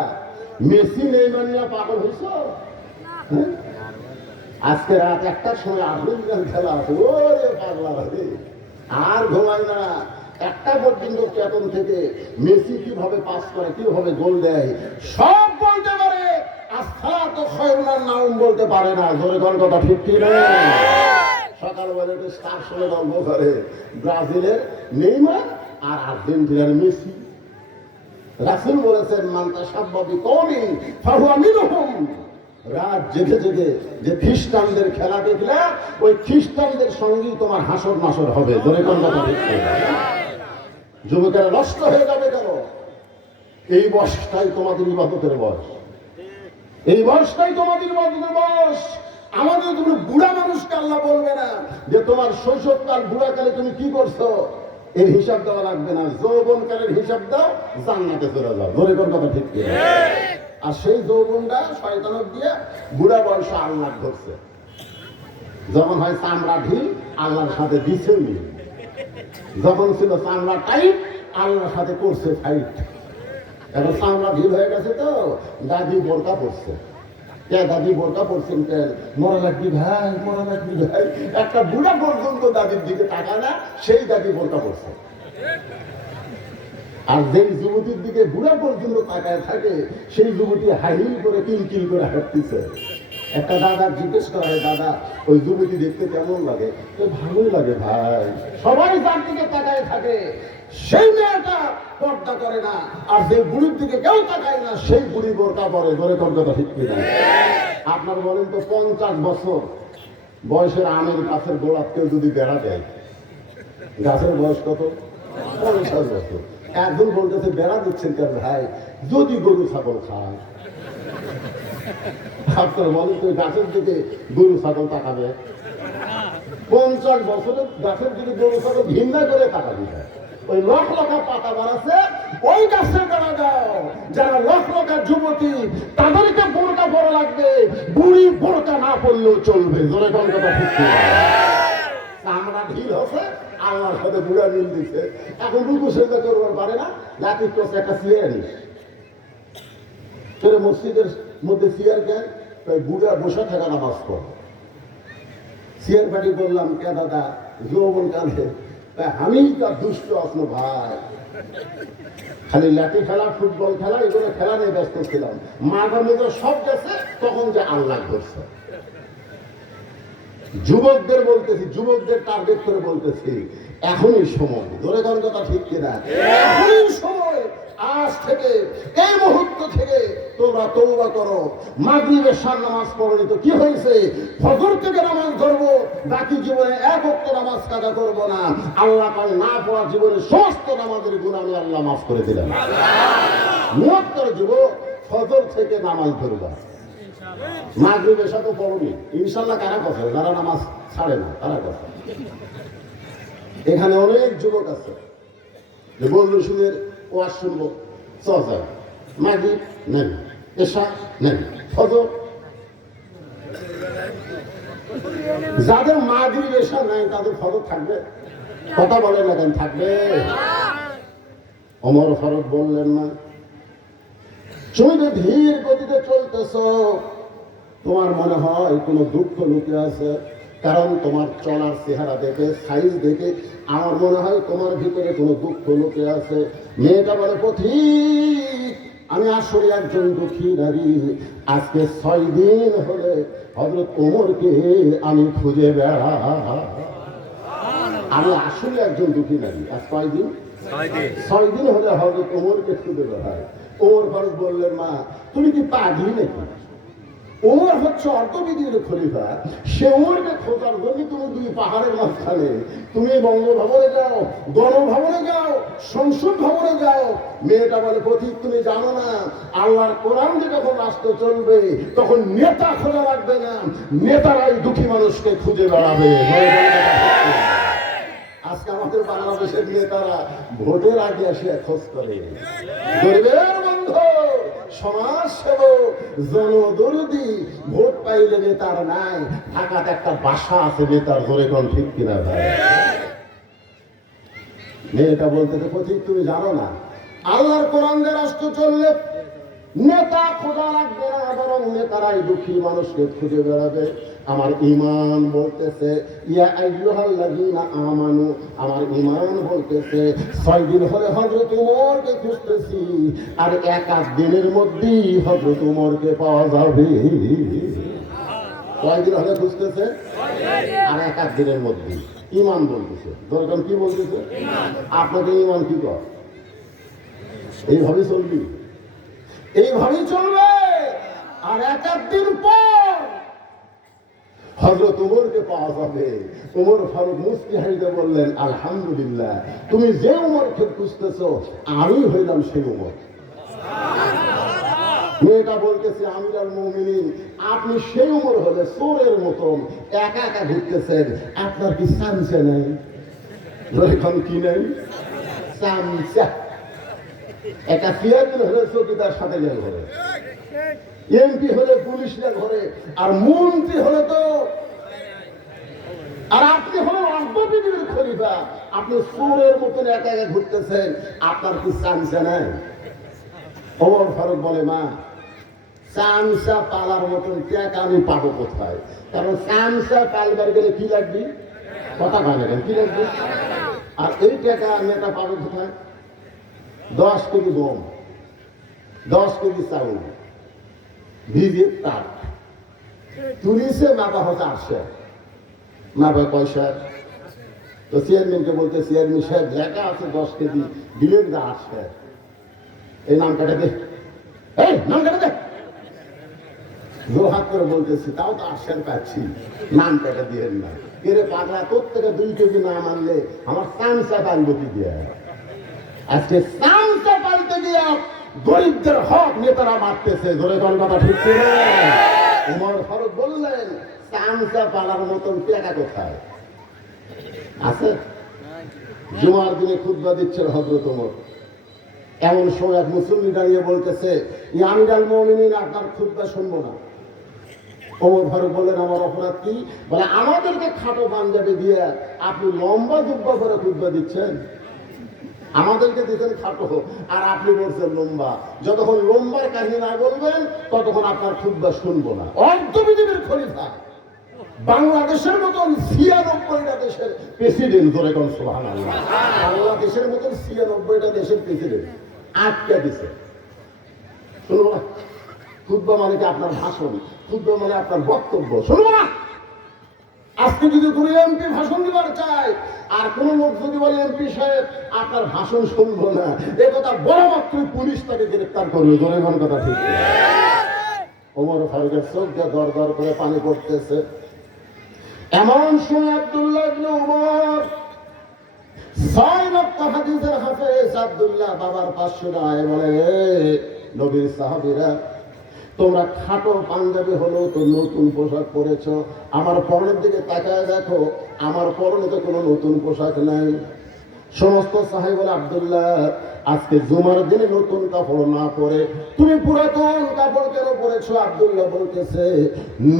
মেসি নেইমার নিয়ে পাগল হয়েছ? আজকে রাত 1টার সময় আর্জেন্টিনার খেলা আছে, ওরে পাগলা হবে, আর ঘুমায় না। 1টা পর্যন্ত চেতন থেকে মেসি কিভাবে পাস করে, কিভাবে গোল দেয় সব বলতে পারে, আসসালাতু খায়রুন নাউম বলতে পারে না, জোরে কোন কথা ঠিক কি না? সকালবেলা একটু স্টার শোনে গল্প করে, ব্রাজিলের নেইমার আর আর্জেন্টিনার মেসি। রাসূল বলেছেন, মান তাশাব্বাহা বিকওমিন ফাহুয়া মিনহুম। রাত জেগে জেগে যে খ্রিস্টানদের খেলা দেখলে, ওই খ্রিস্টানদের সঙ্গেই তোমার হাসর নাসর হবে, ধরে কোন কথা ঠিক। যুবকেরা নষ্ট হয়ে যাবে কেন? এই বয়সটাই তোমাদের ইবাদতের বয়স, এই বয়সটাই তোমাদের ইবাদতের বয়স। আমাদের তুমি বুড়া মানুষকে আল্লাহ বলবে না যে তোমার শৈশবকাল বুড়াকালে তুমি কি করছো, এর হিসাব দেওয়া লাগবে না। যৌবনকালের হিসাব দাও, জান্নাতে চলে যাও, ধরে কোন কথা ঠিক। আর সেই যৌবনটা শয়তানত দিয়ে বুড়া বয়সে আল্লাহ ধরছে। যখন হয় চামড়া ঢিল, আল্লাহর সাথে দিছে মিল। যখন ছিল চামড়া টাইট, আল্লাহর সাথে করছে ফাইট। এখন চামড়া ঢিল হয়ে গেছে, তো দাদি বোরকা পড়ছে। কে দাদি বোরকা পড়ছেন? কেন? মরা লাগবি ভাই, মরা লাগবি ভাই। একটা বুড়া পর্যন্ত দাদির দিকে তাকায় না, সেই দাদি বোরকা পড়ছে। আর যেই যুবতীর দিকে বুড়া পর্যন্ত তাকায় থাকে, সেই যুবতী হাইল করে কিলকিল করে হাঁটতেছে। একটা দাদা জিজ্ঞেস করা হয়, দাদা ওই যুবতী দেখতে কেমন লাগে? তো ভালোই লাগে ভাই। সবাই যার দিকে তাকায় থাকে, সেই মেয়েটা পর্দা করে না, আর যে বুড়ির দিকে কেউ তাকায় না, সেই বুড়ি বোরকা পরে, ধরে কোন কথা ঠিক কিনা? আপনার বলেন তো 50 বছর বয়সের আমের গাছের গোড়াত কেউ যদি বেড়া দেয়, গাছের বয়স কত? 50 বছর। একজন বলতেছে বেড়া দিচ্ছেন কেন ভাই? যদি গরু ছাগল খায়। আপনার বলেন তো গাছের দিকে গরু ছাগল তাকাবে? 50 বছরের গাছের দিকে গরু ছাগল ঘৃণা করে তাকাবি না। ওই লক্ষ লক্ষ পাতা বাড়াচ্ছে, ওই গাছের বেড়া দাও। যারা লক্ষ লক্ষ যুবতী, তাদেরকে বোরকা পরা লাগবে, বুড়ি বোরকা না পড়লেও চলবে। জোরে কোন কথা ঠিক না? আমরা ঢিল হচ্ছে, আল্লাহর সাথে বুড়া মিল দিচ্ছে। এখন রুকু সেজদা করবার পারে না, লাঠি ক্রসে একটা চেয়ার আনিস। তোর মসজিদের মধ্যে চেয়ার কেন? বুড়া বসে থাকা নামাজ পড়। চেয়ার পাটি বললাম, কে দাদা যৌবন কালে আমি তার দুষ্ট আসলো ভাই, খালি লাঠি খেলা, ফুটবল খেলা, এগুলো খেলা নিয়ে ব্যস্ত ছিলাম। মাঝে মধ্যে সব গেছে, তখন যে আল্লাহ ধরছে। যুবকদের বলতেছি, যুবকদের টার্গেট করে বলতেছি, এখনই সময়। ধরে কোন কথা ঠিক কিনা? এখনই সময়। আজ থেকে, এই মুহূর্ত থেকে তোমরা তওবা করো। মাগরিবের সার নামাজ পড়নি তো কি হয়েছে? ফজর থেকে নামাজ ধরবো, বাকি জীবনে এক ওয়াক্ত নামাজ কাজা করবো না। আল্লাহ কয় না পড়া জীবনে সমস্ত নামাজের গুনাহ আমি আল্লাহ মাফ করে দিলাম। নিয়ত করে যুবক, ফজর থেকে নামাজ ধরবা। মাগরিবের সাথে পড়নি ইনশাল্লাহ। কারা কথা? যারা নামাজ ছাড়ে না তারা কথা। এখানে অনেক যুবক আছে যে বলল সুদের ওয়াজ শুনবো, চর্চা মাগরিব নেন, এশা নেন, ফজর। যাদের মাগরিব এশা নাই তাদের ফজর থাকবে? কথা বলেন না কেন? থাকবে? ওমর ফারুক বললেন না, তুমি যে ধীর গতিতে চলতেছ, তোমার মনে হয় কোনো দুঃখ লুকে আছে। কারণ তোমার চলার চেহারা দেখে, সাইজ দেখে আমার মনে হয় তোমার ভিতরে কোনো দুঃখ লুকে আছে। মেয়েটা বলে, পথিক আমি আসলে একজন দুঃখী নারী। আজকে 6 দিন হলে হযরত ওমরকে আমি খুঁজে বেড়া। আমি আসলে একজন দুঃখী নারী। আজ 6 দিন? 6 দিন হলে হযরত ওমরকে খুঁজে বেড়ায়। ওমর ফারুক বললেন, মা তুমি কি পাগলি নাকি? ওমর হচ্ছে অর্থবিধির খলিফা। সে ওমরকে খোঁজার জন্য তুমি 2 পাহাড়ের মাঝখানে, তুমি বঙ্গভবনে যাও, গণভবনে যাও, সংসদ ভবনে যাও। মেয়েটা বলে, পথিক তুমি জানো না, আল্লাহর কোরআন যে যখন রাষ্ট্র চলবে তখন নেতা খোঁজা লাগবে না, নেতারাই দুঃখী মানুষকে খুঁজে বেড়াবে। আজকে আমাদের বাংলাদেশের নেতারা ভোটের আগে এসে খোঁজ করে। গরিবের বন্ধু, সমাজ সেবক, জনদরদি, ভোট পাইলে নেতার নাই। ঢাকাতে একটা বাসা আছে নেতার, ধরে কোন ঠিক কিনা ভাই? মেয়েটা বলতে, পথিক তুমি জানো না, আল্লাহর কোরআন দিয়ে রাষ্ট্র চললে নেতা খোঁজা লাগবে না, বরং নেতারাই দুঃখী মানুষকে খুঁজে বেড়াবে। আমার ঈমান বলতেছে, ইয়া আইয়ুহাল্লাযীনা আমানু, আমার ঈমান বলতেছে 6 দিন হলে হযরত ওমরকে খুঁজতেছি, আর 1 দিনের মধ্যেই হযরত ওমরকে পাওয়া যাবে। 6 দিন হলে খুঁজতেছে, আর 1 দিনের মধ্যেই। ঈমান বলতেছে। দরকার কি বলতেছে? আপনাকে ঈমান কি কর? এইভাবে চলবি, এইভাবেই চলবে। আর 1 দিন পর হযরত ওমরকে পাওয়া যাবে। ওমর ফারুক মুস্কি হাসিতে বললেন, আলহামদুলিল্লাহ, তুমি যে ওমরকে খুঁজতেছো আমি হইলাম সেই ওমর। মেয়েটা বলতেছে, আমিরুল মুমিনিন, আপনি সেই ওমর হলে চোরের মতন একা একা ঘুরতেছেন, আপনার কি চামচা নেই? এখন কি নেই? চামচা। একটা চেয়ারম্যান হলে চৌকিদার সাথে গেল ঘরে, এমপি হলে পুলিশ ঘরে, আর মন্ত্রী হলে তো, আর আপনি হলেন অর্থবিধির খলিফা। আপনি চোরের মতন একা একা ঘুরতেছেন, আপনার কি চামচা নাই? ওমর ফারুক বলে, মা চামচা পালার মতন টাকা আমি পাবো কোথায়? কারণ চামচা পালবার গেলে কি লাগবে? কথা ভালো কি লাগবে? আর এই টাকা নেতা পাবো কোথায়? 10 কেজি গম, 10 কেজি চাউল, ভিজে তার তুলিছে, মাপা হচ্ছে 800, মাপা পয়সা। তো চেয়ারম্যানকে বলতে, চেয়ারম্যান সাহেব লেখা আছে 10 কেজি, দিলেন 800, এই নাম কাটা দে, এই নাম কাটা দে। জোরহাত করে বলতেছি, তাও তো আশ্বাস পাচ্ছি, নাম কেটে দিয়েন না। এরে পাগলা, তোর থেকে 2 কেজি না মানলে আমার চামচা পালবো কি দিয়ে? আজকে চামচা পালতে গিয়ে গরিবদের হক নেতারা মারতেছে। ধরে কোন কথা ঠিক ছিল? ওমর ফারুক বললেন, চামচা পালার মতন টাকা কোথায় আছে? জুমার দিনে খুতবা দিচ্ছেন হযরত ওমর। এমন সময় এক মুসল্লি দাঁড়িয়ে বলতেছে, ইয়া আমিরুল মুমিনিন, আপনার খুতবা শুনবো না। ওমর ফারুক বললেন, আমার অপরাধ কি? বলে, আমাদেরকে খাটো পাঞ্জাবি দিয়ে আপনি লম্বা জুব্বা করে খুতবা দিচ্ছেন। আমাদেরকে দিতেন খাটো, আর আপনি বলছেন লম্বা। যতক্ষণ লম্বার কাহিনী না বলবেন ততক্ষণ আপনার খুতবা শুনবো না। অর্ধবিদীর খলিফা, বাংলাদেশের মতন 96টা দেশের প্রেসিডেন্ট, ধরে কোন সুবহানাল্লাহ, বাংলাদেশের মতন 96টা দেশের প্রেসিডেন্ট আটকে দিছে। শুনবো না? খুতবা মানে কি আপনার ভাষণ? খুতবা মানে আপনার বক্তব্য। শুনবো না? আজকে যদি কোনো এমপি ভাষণ দিবার চায়, আর কোন লোক যদি বলে এমপি সাহেব আপনার ভাষণ শুনবো না, এ কথা বড় মাত্র পুলিশ তাকে গ্রেফতার করবে। ধরে কোন কথা ঠিক? ওমর ফারুকের চোখ দিয়ে দর দর করে পানি পড়তেছে। এমন সময় আব্দুল্লাহ ইবনে ওমর, 6 লক্ষ হাদিসের হাফেজ আব্দুল্লাহ বাবার 500 টাকায় বলে, নবীর সাহাবীরা, তোমরা খাটো পাঞ্জাবি হলেও তো নতুন পোশাক পরেছ, আমার পরনের দিকে তাকায় দেখো, আমার পরনে তো কোনো নতুন পোশাক নাই। সমস্ত সাহাবী বলে, আব্দুল্লাহ, আজকে জুমার দিনে নতুন কাপড় না পরে তুমি পুরাতন কাপড় কেন পরেছো? আব্দুল্লাহ বলতেছে,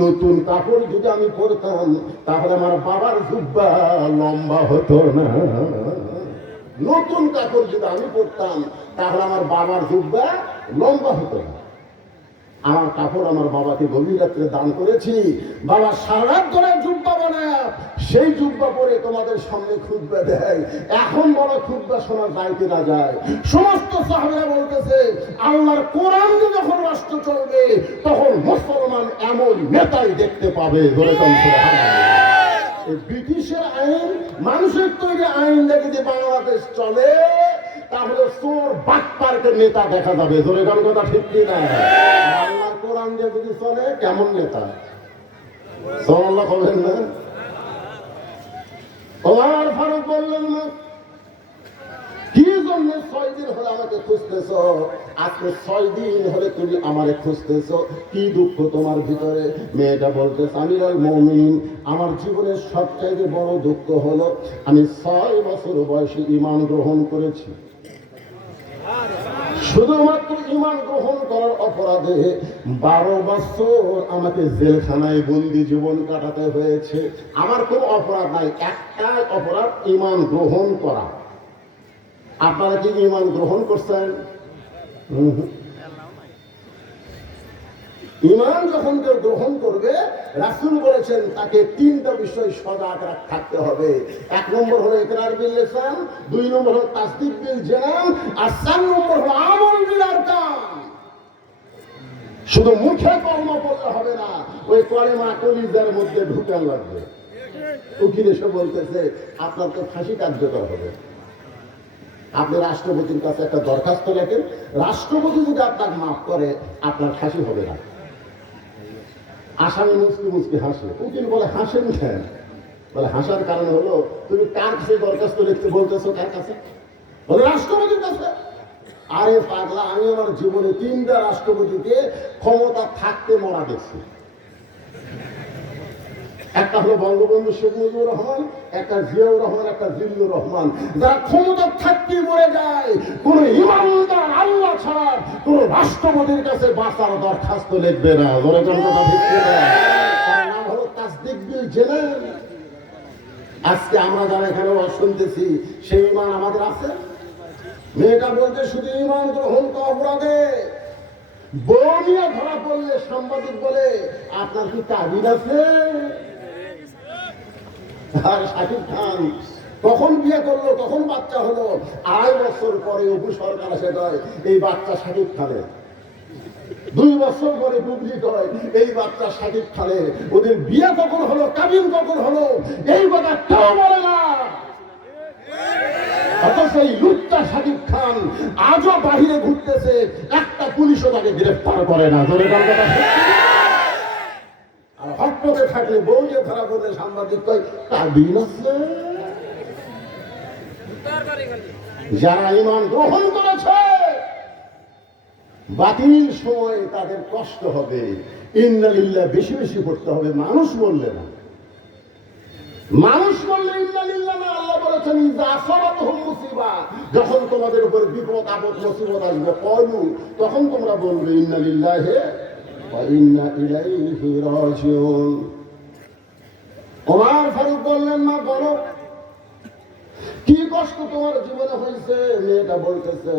নতুন কাপড় যদি আমি পরতাম তাহলে আমার বাবার জুব্বা লম্বা হতো না। নতুন কাপড় যদি আমি পরতাম তাহলে আমার বাবার জুব্বা লম্বা হতো না। আমার কাপড় আমার বাবাকে গভীর রাত্রে দান করেছি, বাবা সারা রাত ধরে জুব্বা বানায় সেই জুব্বা পরে তোমাদের সামনে খুতবা দেয়। এখন বড় খুতবা শোনা যায় কিনা যায়? সমস্ত সাহাবীরা বলতেছে, আল্লাহর কোরআন দিয়ে যখন রাষ্ট্র চলবে তখন মুসলমান এমন নেতাই দেখতে পাবে। ধরে কোন সুবহানাল্লাহ। এই ব্রিটিশের আইন, মানুষের তৈরি আইন দেখে যে বাংলাদেশ চলে, তাহলে চোর বাটপারকে নেতা দেখা যাবে। ধরে কোন কথা ঠিক কিনা? আল্লাহর কোরআন দিয়ে যদি চলে, কেমন নেতা? সুবহানাল্লাহ বলেন না? ওমর ফারুক বললেন, না কি জন্য 6 দিন হলে আমাকে খুঁজতেছ? আজকে 6 দিন হলে তুমি আমারে খুঁজতেছ, কি দুঃখ তোমার ভিতরে? মেয়েটা বলতেছে, আমিরুল মুমিনিন, আমার জীবনের সবচাইতে বড় দুঃখ হলো আমি 6 বছর বয়সে ঈমান গ্রহণ করেছি। শুধুমাত্র ঈমান গ্রহণ করার অপরাধে 12 বছর আমাকে জেলখানায় বন্দি জীবন কাটাতে হয়েছে। আমার কোনো অপরাধ নাই, একটাই অপরাধ, ঈমান গ্রহণ করা। আপনারা কি ঈমান গ্রহণ করছেন? ঈমান যখন কেউ গ্রহণ করবে, রাসূল বলেছেন তাকে 3টা বিষয় সজাগ থাকতে হবে। 1 নম্বর হলো ইকরার বিল লিসান, 2 নম্বর হলো তাসদীক বিল জানান, আর 4 নম্বর হলো আমল বিল আরকান। শুধু মুখে কলমা পড়লে হবে না, ওই কলেমা কলিজার মধ্যে ঢুকে লাগবে। উকিল এসে বলতেছে, আপনার তো ফাঁসি কার্যকর হবে। আপনি রাষ্ট্রপতির কাছে একটা দরখাস্ত লেখেন, রাষ্ট্রপতি যদি আপনার মাফ করে আপনার ফাঁসি হবে না। আসামি মুসকি মুসকি হাসে। উকিল বলে, হাসেন কেন? বলে, হাসার কারণ হলো তুমি কার কাছে দরখাস্ত লিখতে বলতেছো? কার কাছে? বলে, রাষ্ট্রপতির কাছে। আরে পাগলা, আমি আমার জীবনে 3টা রাষ্ট্রপতিকে ক্ষমতা থাকতে মরা দেখছি। একটা হলো বঙ্গবন্ধু শেখ মুজিবুর রহমান, একটা জিয়াউর রহমান, একটা জিল্লুর রহমান। যারা ক্ষমতা থাকতে মরে যায়, কোন ইমানদার আল্লাহ ছাড়া কোন রাষ্ট্রপতির কাছে বাঁচার দরখাস্ত লিখবে না। ধরে কোন কথা ঠিক না? তার নাম হলো তাসদীক বিল জানান। আজকে আমরা যারা এখানে শুনতেছি, সেই ঈমান আমাদের আছে? মেয়েটা বলতে শুধু ঈমান গ্রহণ তো অপরাধে। বউ নিয়ে ধরা পড়লে সাংবাদিক বলে, আপনার কি তাবিজ আছে? আর শাকিব খান কখন বিয়ে করলো, কখন বাচ্চা হলো, 2.5 বছর পরে অপু সরকার এসে কয় এই বাচ্চা শাকিব খানের। 2 বছর পরে পাবলিক হয় এই বাচ্চা শাকিব খানের। ওদের বিয়ে কখন হলো, কাবিন কখন হলো, এই কথা কেউ বলে না। অথচ এই লুচ্চা শাকিব খান আজও বাহিরে ঘুরতেছে, একটা পুলিশও তাকে গ্রেফতার করে না। ধরে কথা হটপটে থাকলে বউ যে ধরা পড়লে সাংবাদিক কয় তাবিন আছে। যারা ঈমান গ্রহণ করেছে বাতিল সময়ে তাদের কষ্ট হবে, ইন্না লিল্লাহ বেশি বেশি পড়তে হবে। মানুষ বললে না, মানুষ বললে ইন্না লিল্লাহ না। আল্লাহ বলেছেন ইযা আসাবাতহুম মুসিবা, যখন তোমাদের উপর বিপদ আপদ মুসিবত আসবে কলু, তখন তোমরা বলবে ইন্না লিল্লাহি ওয়া ইন্না ইলাইহি রাজিউন। ওমর ফারুক বললেন, না বলো কি কষ্ট তোমার জীবনে হয়েছে? মেয়েটা বলতেছে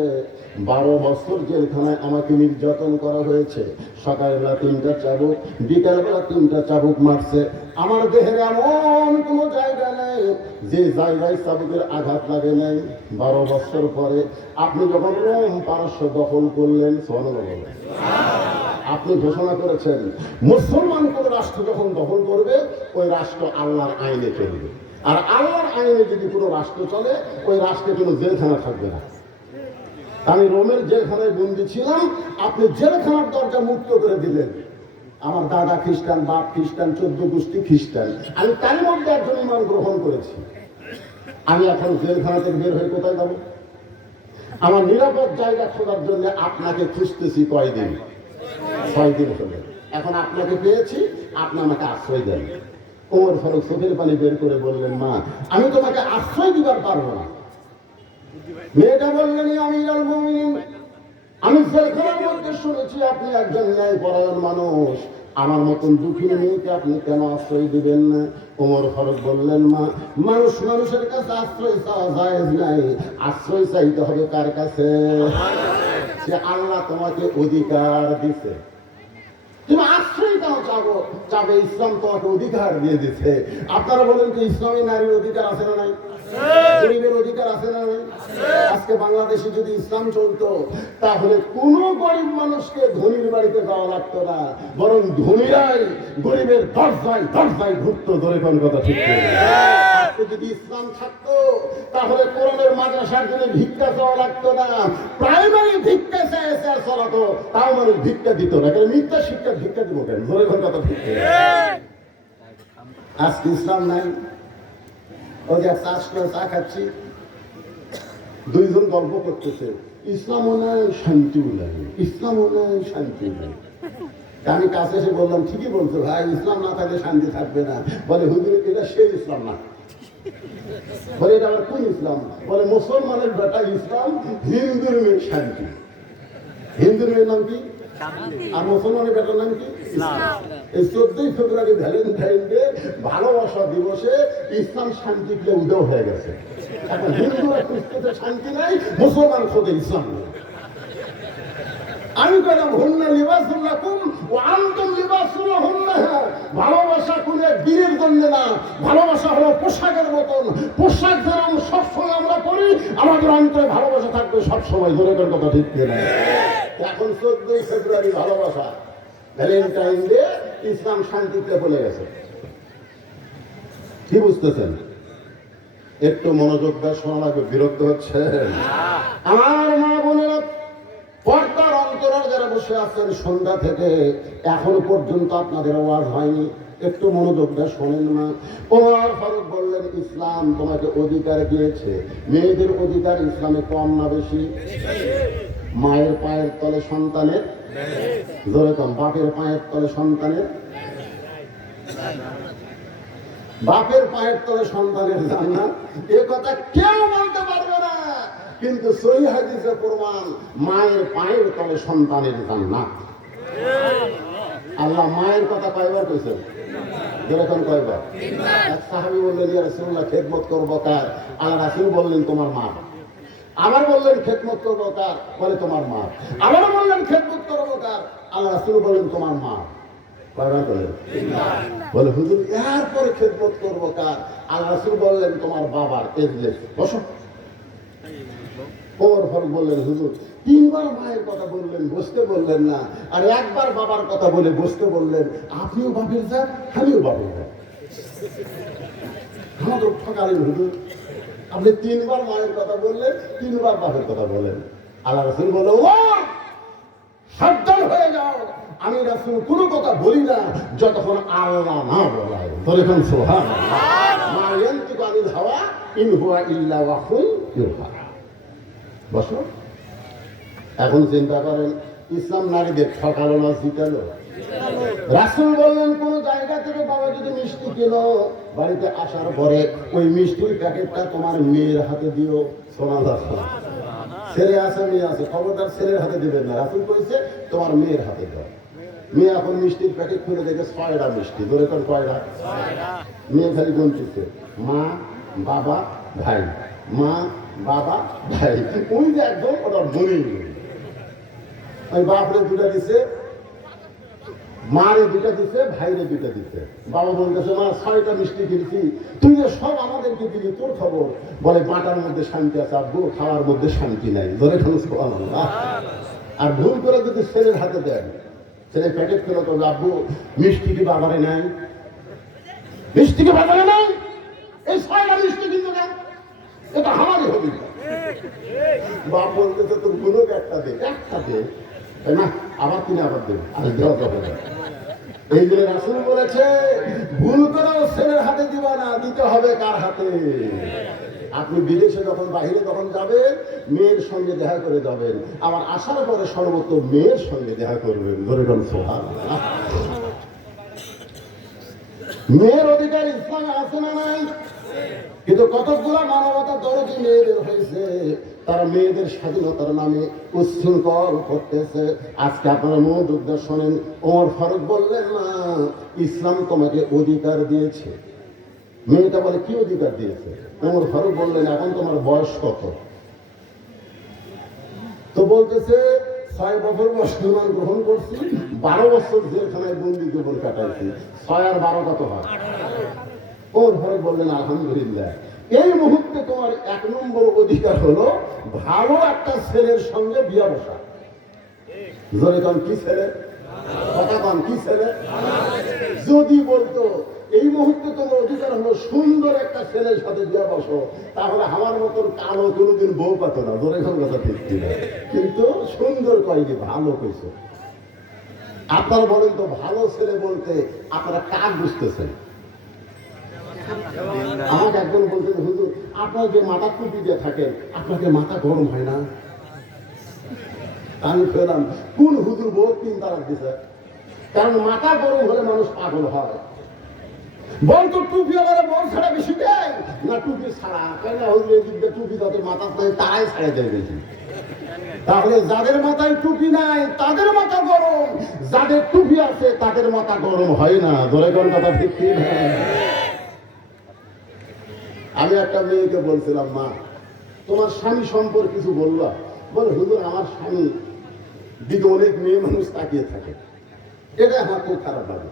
12 বছর জেলখানায় আমাকে নির্যাতন করা হয়েছে। সকালবেলা 3টা চাবুক, বিকালবেলা 3টা চাবুক মারছে। আমার দেহের এমন কোনো জায়গা নেই যে জায়গায় চাবুকের আঘাত লাগে নাই। 12 বছর পরে আপনি যখন রোম পারস্য দখল করলেন, সুবহানাল্লাহ, আপনি ঘোষণা করেছেন মুসলমান কোন রাষ্ট্র যখন দখল করবে ওই রাষ্ট্র আল্লাহর আইনে চলবে। আর আল্লাহর আইনে যদি কোনো রাষ্ট্র চলে ওই রাষ্ট্রে কোনো জেলখানা থাকবে না। আমি রোমের জেলখানায় বন্দী ছিলাম, আপনি জেলখানার দরজা মুক্ত করে দিলেন। আমার দাদা খ্রিস্টান, বাপ খ্রিস্টান, 14 গোষ্ঠী খ্রিস্টান, আমি তার মধ্যে একজন ঈমান গ্রহণ করেছি। আমি এখন জেলখানা থেকে বের হয়ে কোথায় যাব? আমার নিরাপদ জায়গা খোঁজার জন্য আপনাকে খুঁজতেছি কয়দিন, 6 দিন হলো। এখন আপনাকে পেয়েছি, আপনি আমাকে আশ্রয় দেন। ওমর ফারুক চোখের পানি বের করে বললেন, মা আমি তোমাকে আশ্রয় দিবার পারবো না। মেয়েটা বললেন, আমিরুল মুমিনিন, আমি জেলখানার মধ্যে শুনেছি আপনি একজন ন্যায়পরায়ণ মানুষ, আমার মতন দুঃখী মেয়েকে আপনি কেন আশ্রয় দিবেন না? ওমর ফারুক বললেন, মা মানুষ মানুষের কাছে আশ্রয় চাওয়া জায়েজ নাই। আশ্রয় চাইতে হবে কার কাছে? যে আল্লাহ তোমাকে অধিকার দিছে। তুমি আশ্রয় কেন চাবে? ইসলাম তোমাকে অধিকার দিয়ে দিচ্ছে। আপনারা বলেন যে ইসলামী নারীর অধিকার আছে না নাই? গরিবের অধিকার আছে না নাই? আজকে বাংলাদেশে যদি ইসলাম চলতো তাহলে কোন গরিব মানুষকে ধনীর বাড়িতে যাওয়া লাগতো না, বরং ধনীরাই গরিবের দরজায় দরজায় ঘুরতো। ধরে কোন কথা ঠিক? আজকে যদি ইসলাম থাকতো তাহলে কোরআনের মাদ্রাসার জন্য ভিক্ষা চাওয়া লাগতো না, প্রাইমারি ভিক্ষা চেয়ে চলাতো, তাও মানুষ ভিক্ষা দিত না। কারণ মিথ্যা শিক্ষা ভিক্ষা দিব কেন? ধরে কোন কথা ঠিক? আজকে ইসলাম নাই। ওই যে চা খাচ্ছি, দুইজন গল্প করতেছে, ইসলামও নাই শান্তিও নাই, ইসলামও নাই শান্তিও নাই। আমি কাছে এসে বললাম, ঠিকই বলছো ভাই, ইসলাম না থাকলে শান্তি থাকবে না। বলে হুজুর এটা সেই ইসলাম না। বলে এটা আবার কোন ইসলাম? বলে মুসলমানের বেটা ইসলাম, হিন্দুর মেয়ে শান্তি। হিন্দুর মেয়ের নাম কি? আর মুসলমানের বেটার নাম কি? এই 14 ফেব্রুয়ারি ভ্যালেন্টাইন ডে ভালোবাসা দিবসে ইসলাম শান্তি পেয়ে উদয় হয়ে গেছে। এখন হিন্দুরা খুঁজতে শান্তি নাই, মুসলমান খোঁজে ইসলাম নেই। আমি বললাম হুন্না লিবাসুল লাকুম ওয়া আনতুম লিবাসুল লাহুন্না। ভালোবাসা কোনো দিনের জন্য না, ভালোবাসা হলো পোশাকের মতন। পোশাক যেরকম সবসময় আমরা পরি, আমাদের অন্তরে ভালোবাসা থাকবে সবসময়। জোরে করে কথা ঠিক কিনা? এখন 14 ফেব্রুয়ারি ভালোবাসা, ভ্যালেন্টাইন ডে, ইসলাম শান্তিতে বলে গেছে। কি বুঝতেছেন? একটু মনোযোগ দিয়ে শোনা লাগবে। বিরক্ত হচ্ছে আমার মা বোনেরা? পর্দার অন্তরাল যারা বসে আছেন সন্ধ্যা থেকে এখনো পর্যন্ত আপনাদের আওয়াজ হয়নি, একটু মনোযোগ দিয়ে শোনেন না। ওমর ফারুক বললেন, ইসলাম তোমাকে অধিকার দিয়েছে। মেয়েদের অধিকার ইসলামে কম না বেশি? মায়ের পায়ের তলে সন্তানের, জোরে কম, বাপের পায়ের তলে সন্তানের, বাপের পায়ের তলে সন্তানের জান্নাত। এ কথা কেউ বলতে পারবে না, কিন্তু সহিহ হাদিসে প্রমাণ, মায়ের পায়ের তলে সন্তানের জান্নাত। আল্লাহ মায়ের কথা কয়বার কইছেন? যেরকম কয়বার? এক সাহাবী বললেন, ইয়া রাসূলুল্লাহ খেদমত করবো কার? আল্লাহ রাসূল বললেন, তোমার মা। আবার বললেন খেদমত করবো কার? বলে তোমার মা। আবার বললেন খেদমত করবো কার? আল্লাহ রাসূল বললেন, তোমার মা। কয়বার বলেন? বলে হুজুর এরপরে খেদমত করবো কার? আল্লাহ রাসূল বললেন, তোমার বাবার। বসো। ওমর ফারুক বললেন, হুজুর 3 বার মায়ের কথা বললেন, বসতে বললেন না, আর একবার বাবার কথা বলে বসতে বললেন। আপনিও বাপের জাত, আমিও বাপের জাত। আমাদের ঠকালেন হুজুর। আপনি 3 বার মায়ের কথা বললেন, 3 বার বাপের কথা বলেন। আল্লাহ রাসূল বলল, ও সাবধান হয়ে যাও, আমি রাসূল কোনো কথা বলি না যতক্ষণ আল্লাহ না বলায়। তখন সুবহানাল্লাহ, মা ইয়ানতিকু আনিল হাওয়া ইন হুয়া ইল্লা ওয়াহয়ুন ইউহা। বসো। এখন চিন্তা করেন, ইসলাম নারীদের ঠকালো না জিতালো? রাসূল বললেন কোন জায়গা থেকে বাবা যদি মিষ্টি কেনো, বাড়িতে আসার পরে ওই মিষ্টির প্যাকেটটা তোমার মেয়ের হাতে দিও। সুবহানাল্লাহ। ছেলে আছে মেয়ে আছে, খবরদার ছেলের হাতে দিবেন না। রাসূল কইছে তোমার মেয়ের হাতে দাও। মেয়ে এখন মিষ্টির প্যাকেট খুলে দেখে 6টা মিষ্টি। ধরে কোন কয়টা? মেয়ে খালি গুনতেছে, মা বাবা ভাই, মা বাবা ভাই। ওই যে একদম ওটা মনে ওই বাপরে 2টা দিছে, মারে 2টা দিছে, ভাইরে 2টা দিছে। বাবা বলতেছে, মা 6টা মিষ্টি কিনছি, তুই যে সব আমাদেরকে দিলি, তোর খবর? বলে বাটার মধ্যে শান্তি আছে আব্বু, খাওয়ার মধ্যে শান্তি নাই। ধরে সুবহানাল্লাহ। আর ভুল করে যদি ছেলের হাতে দেন, ছেলে প্যাকেট খেলো তো, আব্বু মিষ্টি কি বাবারে নাই? মিষ্টি কি বাবারে নাই? এই 6টা মিষ্টি কিন্তু না, এটা আমারই হবে। বাপ বলতেছে তোর গুলো একটা দে, একটা দে না, আবার কিনে আবার দেবে, আর দেওয়া যাবে না। এই জন্য রাসূল বলেছে ভুল করেও ছেলের হাতে দিবা না, দিতে হবে কার হাতে? আপনি বিদেশে যখন বাহিরে যখন যাবেন, মেয়ের সঙ্গে দেখা করে যাবেন, আবার আসার পরে সর্বত মেয়ের সঙ্গে দেখা করবেন। ধরে কোন সুবহানাল্লাহ। মেয়ের অধিকার ইসলামে আছে না নাই? কিন্তু কতগুলো মানবতা দরদি মেয়েদের হয়েছে, তারা মেয়েদের স্বাধীনতার নামে উচ্ছৃঙ্খল করতেছে। আজকে আপনারা মনোযোগ শোনেন, ওমর ফারুক বললেন না ইসলাম তোমাকে অধিকার দিয়েছে। মেয়েটা বলে কি অধিকার দিয়েছে? ওমর ফারুক বললেন এখন তোমার বয়স কত? তো বলতেছে 6 বছর মুসলমান গ্রহণ করছি, 12 বছর জেলখানায় বন্দি জীবন কাটাইছি। 6 আর 12 কত হয়? ওমর ফারুক বললেন আলহামদুলিল্লাহ, এই মুহূর্তে তোমার 1 নম্বর অধিকার হলো ভালো একটা ছেলের সঙ্গে বিয়ে বসা। জোরে কান কি ছেলে? কথা কান কি ছেলে? যদি বলতো এই মুহূর্তে তোমার অধিকার হলো সুন্দর একটা ছেলের সাথে বিয়ে বসো, তাহলে আমার মতন কালো কোনোদিন বউ পাতো না। জোরে কান কথা ঠিক ছিল, কিন্তু সুন্দর কয়নি, ভালো কইছে। আপনারা বলেন তো ভালো ছেলে বলতে আপনারা কার বুঝতেছেন? আমাকে একজন বলতেন, হুজুর আপনার যে মাথা টুপি দিয়ে থাকেন, আপনাকে মাথা গরম হয় না? আমি ফেলাম কোন হুজুর বউ 3 তালাক দিছে? কারণ মাথা গরম হলে মানুষ পাগল হয়। বলতো টুপি আবার বউ ছাড়া বেশি দেয় না টুপি ছাড়া? কেন হুজুর এদিক দিয়ে টুপি তাদের মাথা নাই, তারাই ছাড়া দেয় বেশি। তাহলে যাদের মাথায় টুপি নাই তাদের মাথা গরম, যাদের টুপি আছে তাদের মাথা গরম হয় না। ধরে কোন কথা ঠিক ঠিক? আমি একটা মেয়েকে বলছিলাম, মা তোমার স্বামী সম্পর্কে কিছু বললা? বলে হুজুর আমার স্বামী দিকে অনেক মেয়ে মানুষ তাকিয়ে থাকে, এটা আমার খুব খারাপ লাগে।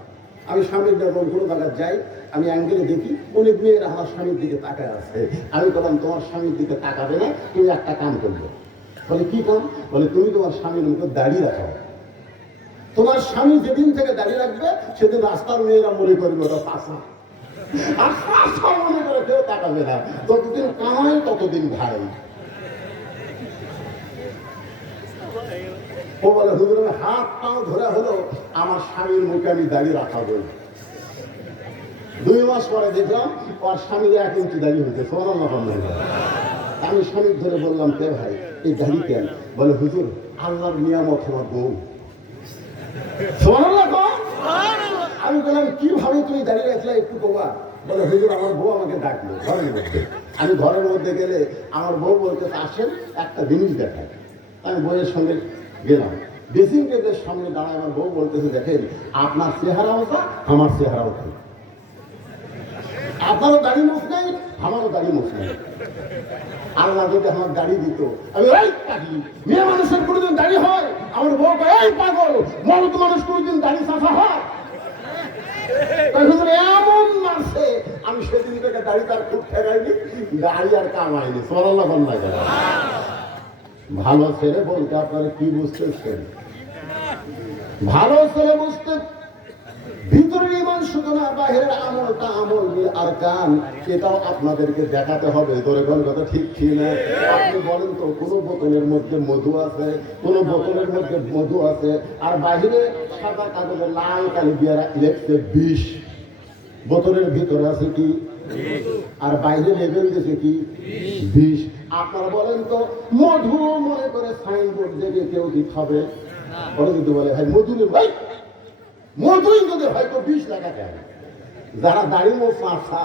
আমি স্বামীর যখন কোনো জায়গায় যাই, আমি অ্যাঙ্গেলে দেখি অনেক মেয়েরা আমার স্বামীর দিকে তাকায় আছে। আমি বললাম তোমার স্বামীর দিকে তাকাবে না, তুমি একটা কাম করবে। বলে কি কাম? বলে তুমি তোমার স্বামীর মুখে দাঁড়িয়ে রাখো। তোমার স্বামী যেদিন থেকে দাঁড়িয়ে রাখবে সেদিন রাস্তার মেয়েরা মনে করবে ওটা পাশা, আর পাশা মনে করে কেউ তাকাবে না। যতদিন কামাই ততদিন ভাই। ও বলে হুজুর আমি হাত পাও ধরে হলো আমার স্বামীর মুখে আমি দাঁড়িয়ে রাখাবো। 2 মাস পরে দেখলাম ওর স্বামীর 1 ইঞ্চি দাঁড়িয়ে হয়েছে। আমি স্বামীর ধরে বললাম, কে ভাই এই দাড়ি কেন? বলে হুজুর আল্লাহর নিয়ামত আমার বউ। আমি বললাম কিভাবে তুমি দাঁড়িয়ে রাখলে একটু কবা? বলে হুজুর আমার বউ আমাকে ডাকলো ঘরের মধ্যে। আমি ঘরের মধ্যে গেলে আমার বউ বলতে আসেন একটা জিনিস দেখায়। আমি বউয়ের সঙ্গে গেলাম, ড্রেসিং টেবিলের সামনে দাঁড়ায় আমার বউ বলতেছে, দেখেন আপনার চেহারাও তা আমার চেহারাও তা, আপনারও দাড়ি মুখ নেই আমারও দাড়ি মুখ নেই। আল্লাহ যদি আমার দাড়ি দিত, আমি মেয়ে মানুষের কোনোদিন দাড়ি হয়? আমার বউ এই পাগল, মরদ মানুষ কোনোদিন দাড়ি চাষা হয়? এমন মারছে আমি সেদিন থেকে দাড়ি তার খুব ঠেকাইনি, দাড়ি আর কামাইনি। সুবহানাল্লাহ বন্যা করে। ভালো ছেলে বলতে আপনারা কি বুঝতেছেন? ভালো ছেলে বুঝতে ভিতরের ইমান শুধু না, বাহিরের আমলটা আমল বিল আরকান, এটাও আপনাদেরকে দেখাতে হবে। ধরে কোন কথা ঠিক কি না? আপনি বলেন তো, কোন বোতলের মধ্যে মধু আছে, কোন বোতলের মধ্যে মধু আছে, আর বাহিরে সাদা কাগজে লাল কালি দিয়ে লেখছে বিষ, বোতলের ভিতরে আছে কি? আর বাইরে লেবেল দিয়েছে কি? বিষ। আপনারা বলেন তো, মধু মনে করে সাইনবোর্ড দেখে কেউ কি খাবে? বলে যদি বলে ভাই মধু নেই, ভাই মধুই যদি হয়তো বিষ লাগা কেন? যারা দাড়ি মোছা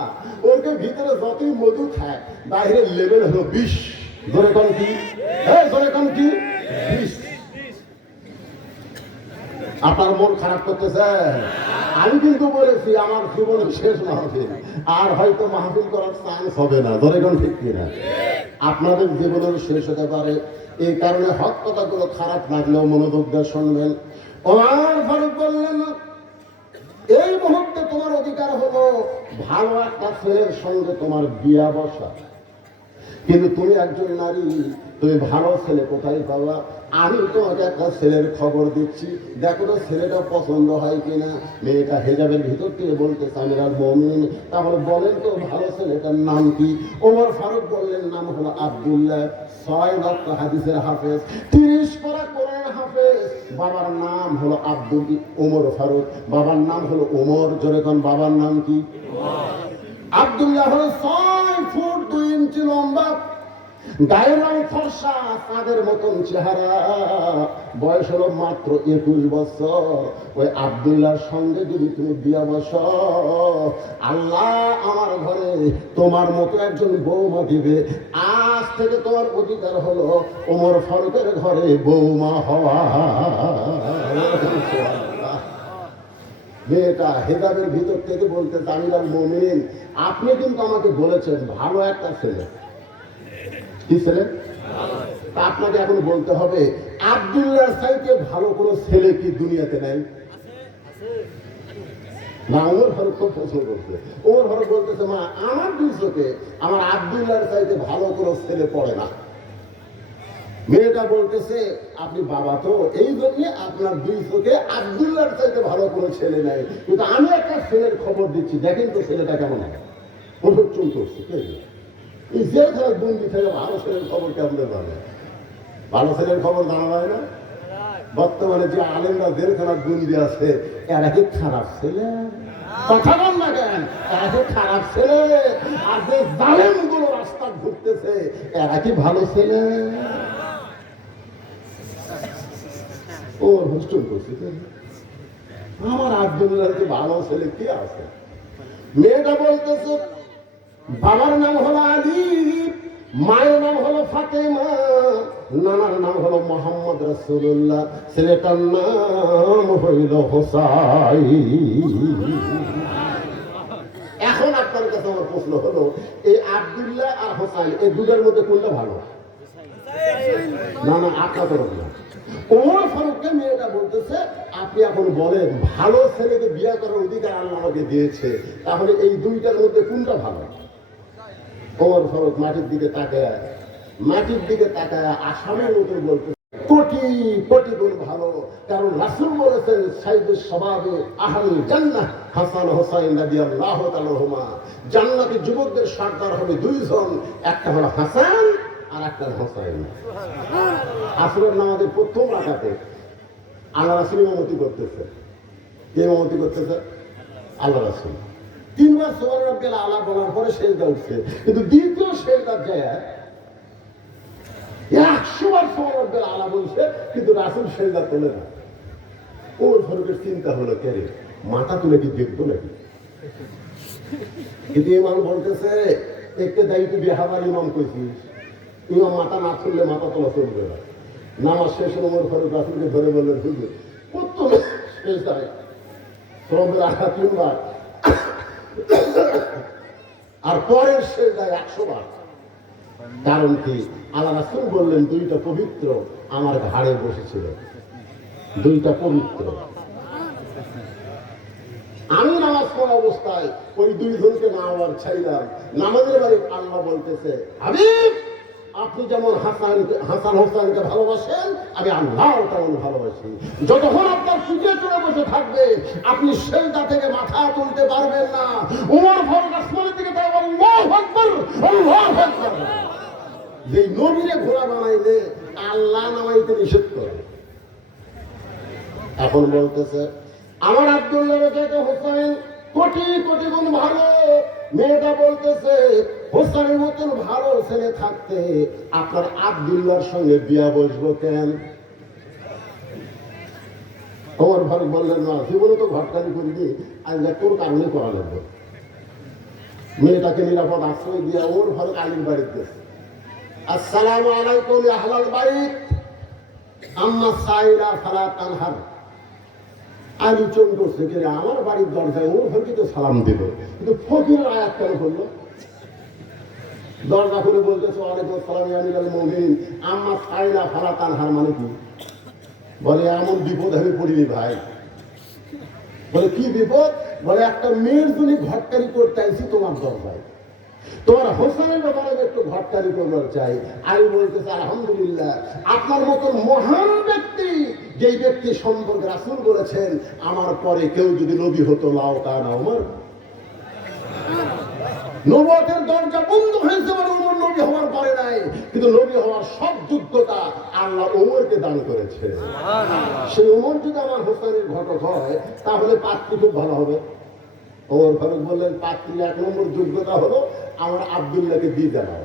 ওরকে ভিতরে যতই মধু খায়, বাইরে লেভেল হলো বিষ। ধরে কোন কি? ধরে কোন কি? বিষ। আপনার মন খারাপ করতেছে? আমি কিন্তু বলেছি আমার জীবনের শেষ মাহফিল, আর হয়তো মাহফিল করার চান্স হবে না। ধরে কোন ঠিক কিনা? আপনাদের জীবনের শেষ হতে পারে। এই কারণে হক কথাগুলো খারাপ লাগলেও মনোযোগ দিয়ে শুনবেন। ওমর ফারুক বললেন, এই মুহূর্তে তোমার অধিকার হলো ভালো একটা ছেলের সঙ্গে তোমার বিয়া বসা, কিন্তু তুমি একজন নারী, তুমি ভালো ছেলে কোথায় পাবা? আমি তোমাকে একটা ছেলের খবর দিচ্ছি, দেখো তো ছেলেটা পছন্দ হয় কিনা। মেয়েটা হেজাবের ভিতর থেকে বলতেছে আমি আর মুমিন। তাহলে বলেন তো ভালো ছেলেটার নাম কি? ওমর ফারুক বললেন নাম হলো আব্দুল্লাহ, 6 লক্ষ হাদিসের হাফেজ, 30 পারা কোরআন হাফেজ। বাবার নাম হলো আব্দুল ওমর ফারুক, বাবার নাম হলো ওমর। জোরে কোন বাবার নাম কি? আব্দুল্লাহ হলো 6 ফুট 2 ইঞ্চি লম্বা, গায়ের রং ফর্সা, চাঁদের মতন চেহারা, বয়স হলো মাত্র 21 বছর। ওই আব্দুল্লাহর সঙ্গে যদি তুমি বিয়া বসো, আল্লাহ আমার ঘরে তোমার মতো একজন বৌমা দিবে। আজ থেকে তোমার অধিকার হলো ওমর ফারুকের ঘরে বৌমা হওয়া। মেয়েটা হেজাবের ভিতর থেকে বলতে আমিরাল মুমিনিন, আপনি কিন্তু আমাকে বলেছেন ভালো একটা ছেলে। কি ছেলে? আপনাকে এখন বলতে হবে আব্দুল্লাহর চাইতে ভালো কোনো ছেলে কি দুনিয়াতে নাই? না, ওমর ফারুক খুব পছন্দ করছে। ওমর ফারুক বলতেছে, মা আমার 2 চোখে আমার আব্দুল্লাহর চাইতে ভালো কোনো ছেলে পড়ে না। মেয়েটা বলতেছে, আপনি বাবা তো, এই জন্য আপনার 2 চোখে আব্দুল্লাহর চাইতে ভালো কোনো ছেলে নাই, কিন্তু আমি একটা ছেলের খবর দিচ্ছি, দেখেন তো ছেলেটা কেমন হয়। ওষুধ চলতে হচ্ছে এই জেল খারাপ বন্দি থেকে ভালো ছেলের খবর কেমন জানে? ভালো ছেলের খবর জানা যায় না। বর্তমানে যে আলেমরা জেলখানার বন্দি আছে, এরা কি খারাপ ছেলে? কথা বল না কেন? এরা কি খারাপ ছেলে? আর যে জালেম গুলো রাস্তা ঘুরতেছে, এরা কি ভালো ছেলে? ও হোস্টেল করছে, আমার আব্দুল্লাহ কি ভালো ছেলে কি আছে? মেয়েটা বলতেছে, বাবার নাম হলো আলী, মায়ের নাম হলো ফাতেমা, নানার নাম হলো মোহাম্মদ রাসূলুল্লাহ, ছেলেটার নাম হইল হোসাইন। এখন আপনার কাছে আমার প্রশ্ন হলো, এই আব্দুল্লাহ আর হোসাইন এই দুটোর মধ্যে কোনটা ভালো? না না, আপনার তরফ না। ওমর ফারুককে মেয়েটা বলতেছে, আপনি এখন বলেন ভালো ছেলেকে বিয়ে করার অধিকার আল্লাহ আমাকে দিয়েছে, তাহলে এই দুইটার মধ্যে কোনটা ভালো? ওমর ফারুক মাটির দিকে তাকায় আসামের মতো বলতে, কোটি কোটি গুণ ভালো। কারণ রাসূল বলেছেন সাইয়্যিদুস শাবাবে আহলুল জান্নাহ হাসান হোসাইন রাদিয়াল্লাহু তাআলা আনহুমা, জান্নাতের যুবকদের সর্দার হবে 2 জন, একটা হলো হাসান আর একটা হোসাইন। আসরের নামাজের প্রথম রাকাতে আল্লাহ রাসূল ইমামতি করতেছে। কে ইমামতি করতেছে? আল্লাহ রাসূল। 3 বার সুবহান রাব্বিল আলা বলার পরে সেজদা উঠছে, কিন্তু দ্বিতীয় সেজদার জায়গায় 100 বার সুবহান রাব্বিল আলা বলছে, কিন্তু রাসূল সেজদা তোলে না। ওর ফারুকের চিন্তা হলো, কে রে মাথা তুলে কি দেখবো নাকি? কিন্তু ইমাম বলতেছে, একটা দায়িত্ব বেহাবার ইমাম কইছিস, ইমাম মাথা না খুললে মাথা তোলা চলবে না। নামাজ শেষে ওমর ফারুক রাসূলকে ধরে বললেন, হুজুর প্রথম সেজদায় সুবহান রাখা 3 বার, আর পরের সেজদায় 100 বার। কারণ কি? আল্লাহ রাসূল বললেন, 2টা পবিত্র আমার ঘাড়ে বসেছিল, 2টা পবিত্র। আমি নামাজ পড়া অবস্থায় ওই 2 জনকে না আবার ছাইলাম। নামাজের বাড়ি আল্লাহ বলতেছে, হাবিব আপনি যেমন হাসান হোসেনকে ভালোবাসেন, আমি আল্লাহ তেমন ভালোবাসি। যতক্ষণ আপনার পিঠে চড়ে বসে থাকবে, আপনি সেজদা থেকে মাথা তুলতে পারবেন না। ওমর ফারুক আসমানের দিকে তাই আল্লাহু আকবার, আল্লাহু আকবার। যে নবীরে ঘোড়া বানাইলে আল্লাহ নামাইতে নিষেধ করে। এখন বলতেছে আমার আব্দুল্লাহ চাইতে হোসেন কোটি কোটি গুণ ভালো। মেয়েটা বলতেছে হোসেনের মতন ভালো ছেলে থাকতে আপনার আব্দুল্লাহর সঙ্গে বিয়া বসবো কেন? ওমর ফারুক বললেন না, জীবনে তো ঘটকারি করিনি, আজ তোর কারণে করা লাগবে। মেয়েটাকে নিরাপদ আশ্রয় দিয়ে ওমর ফারুক আলীর বাড়িতে গেছে। আসসালামু আলাইকুম ইয়া আহলাল বাইত, আম্মা সাইরা ফালা তানহার। আলী চোখ করছে, কে আমার বাড়ির দরজায় ওমর ফারুক তো সালাম দিল, কিন্তু ফকিরের আয়াত কেন করলো? দরজা করে বলতেছে ওয়ালাইকুম আসসালাম ইয়া আমিরুল মুমিনিন, আম্মা সাইরা ফালা তানহার মানে কি? বলে এমন বিপদ আমি পড়িনি ভাই। বলে কি বিপদ? বলে একটা মেয়ের জন্য ঘটকারি করতে আইছি তোমার দরজায়, তোমার হোসেনের ব্যাপারে একটু ঘটকারি করবার চাই। আমি বলতেছি আলহামদুলিল্লাহ, আপনার মতন মহান ব্যক্তি, যেই ব্যক্তি সম্পর্কে রাসূল বলেছেন আমার পরে কেউ যদি নবী হতো লাও কানা ওমর। নবুয়তের দরজা বন্ধ হয়েছে বলে ওমর নবী হওয়ার পরে নাই, কিন্তু নবী হওয়ার সব যোগ্যতা আল্লাহ ওমরকে দান করেছে। সেই ওমর যদি আমার হোসেনের ঘটক হয় তাহলে পাত্রী খুব ভালো হবে। ওমর ফারুক বললেন পাত্রী 1 নম্বর যোগ্যতা হলো আমার আব্দুল্লাহকে দিয়ে দেওয়া,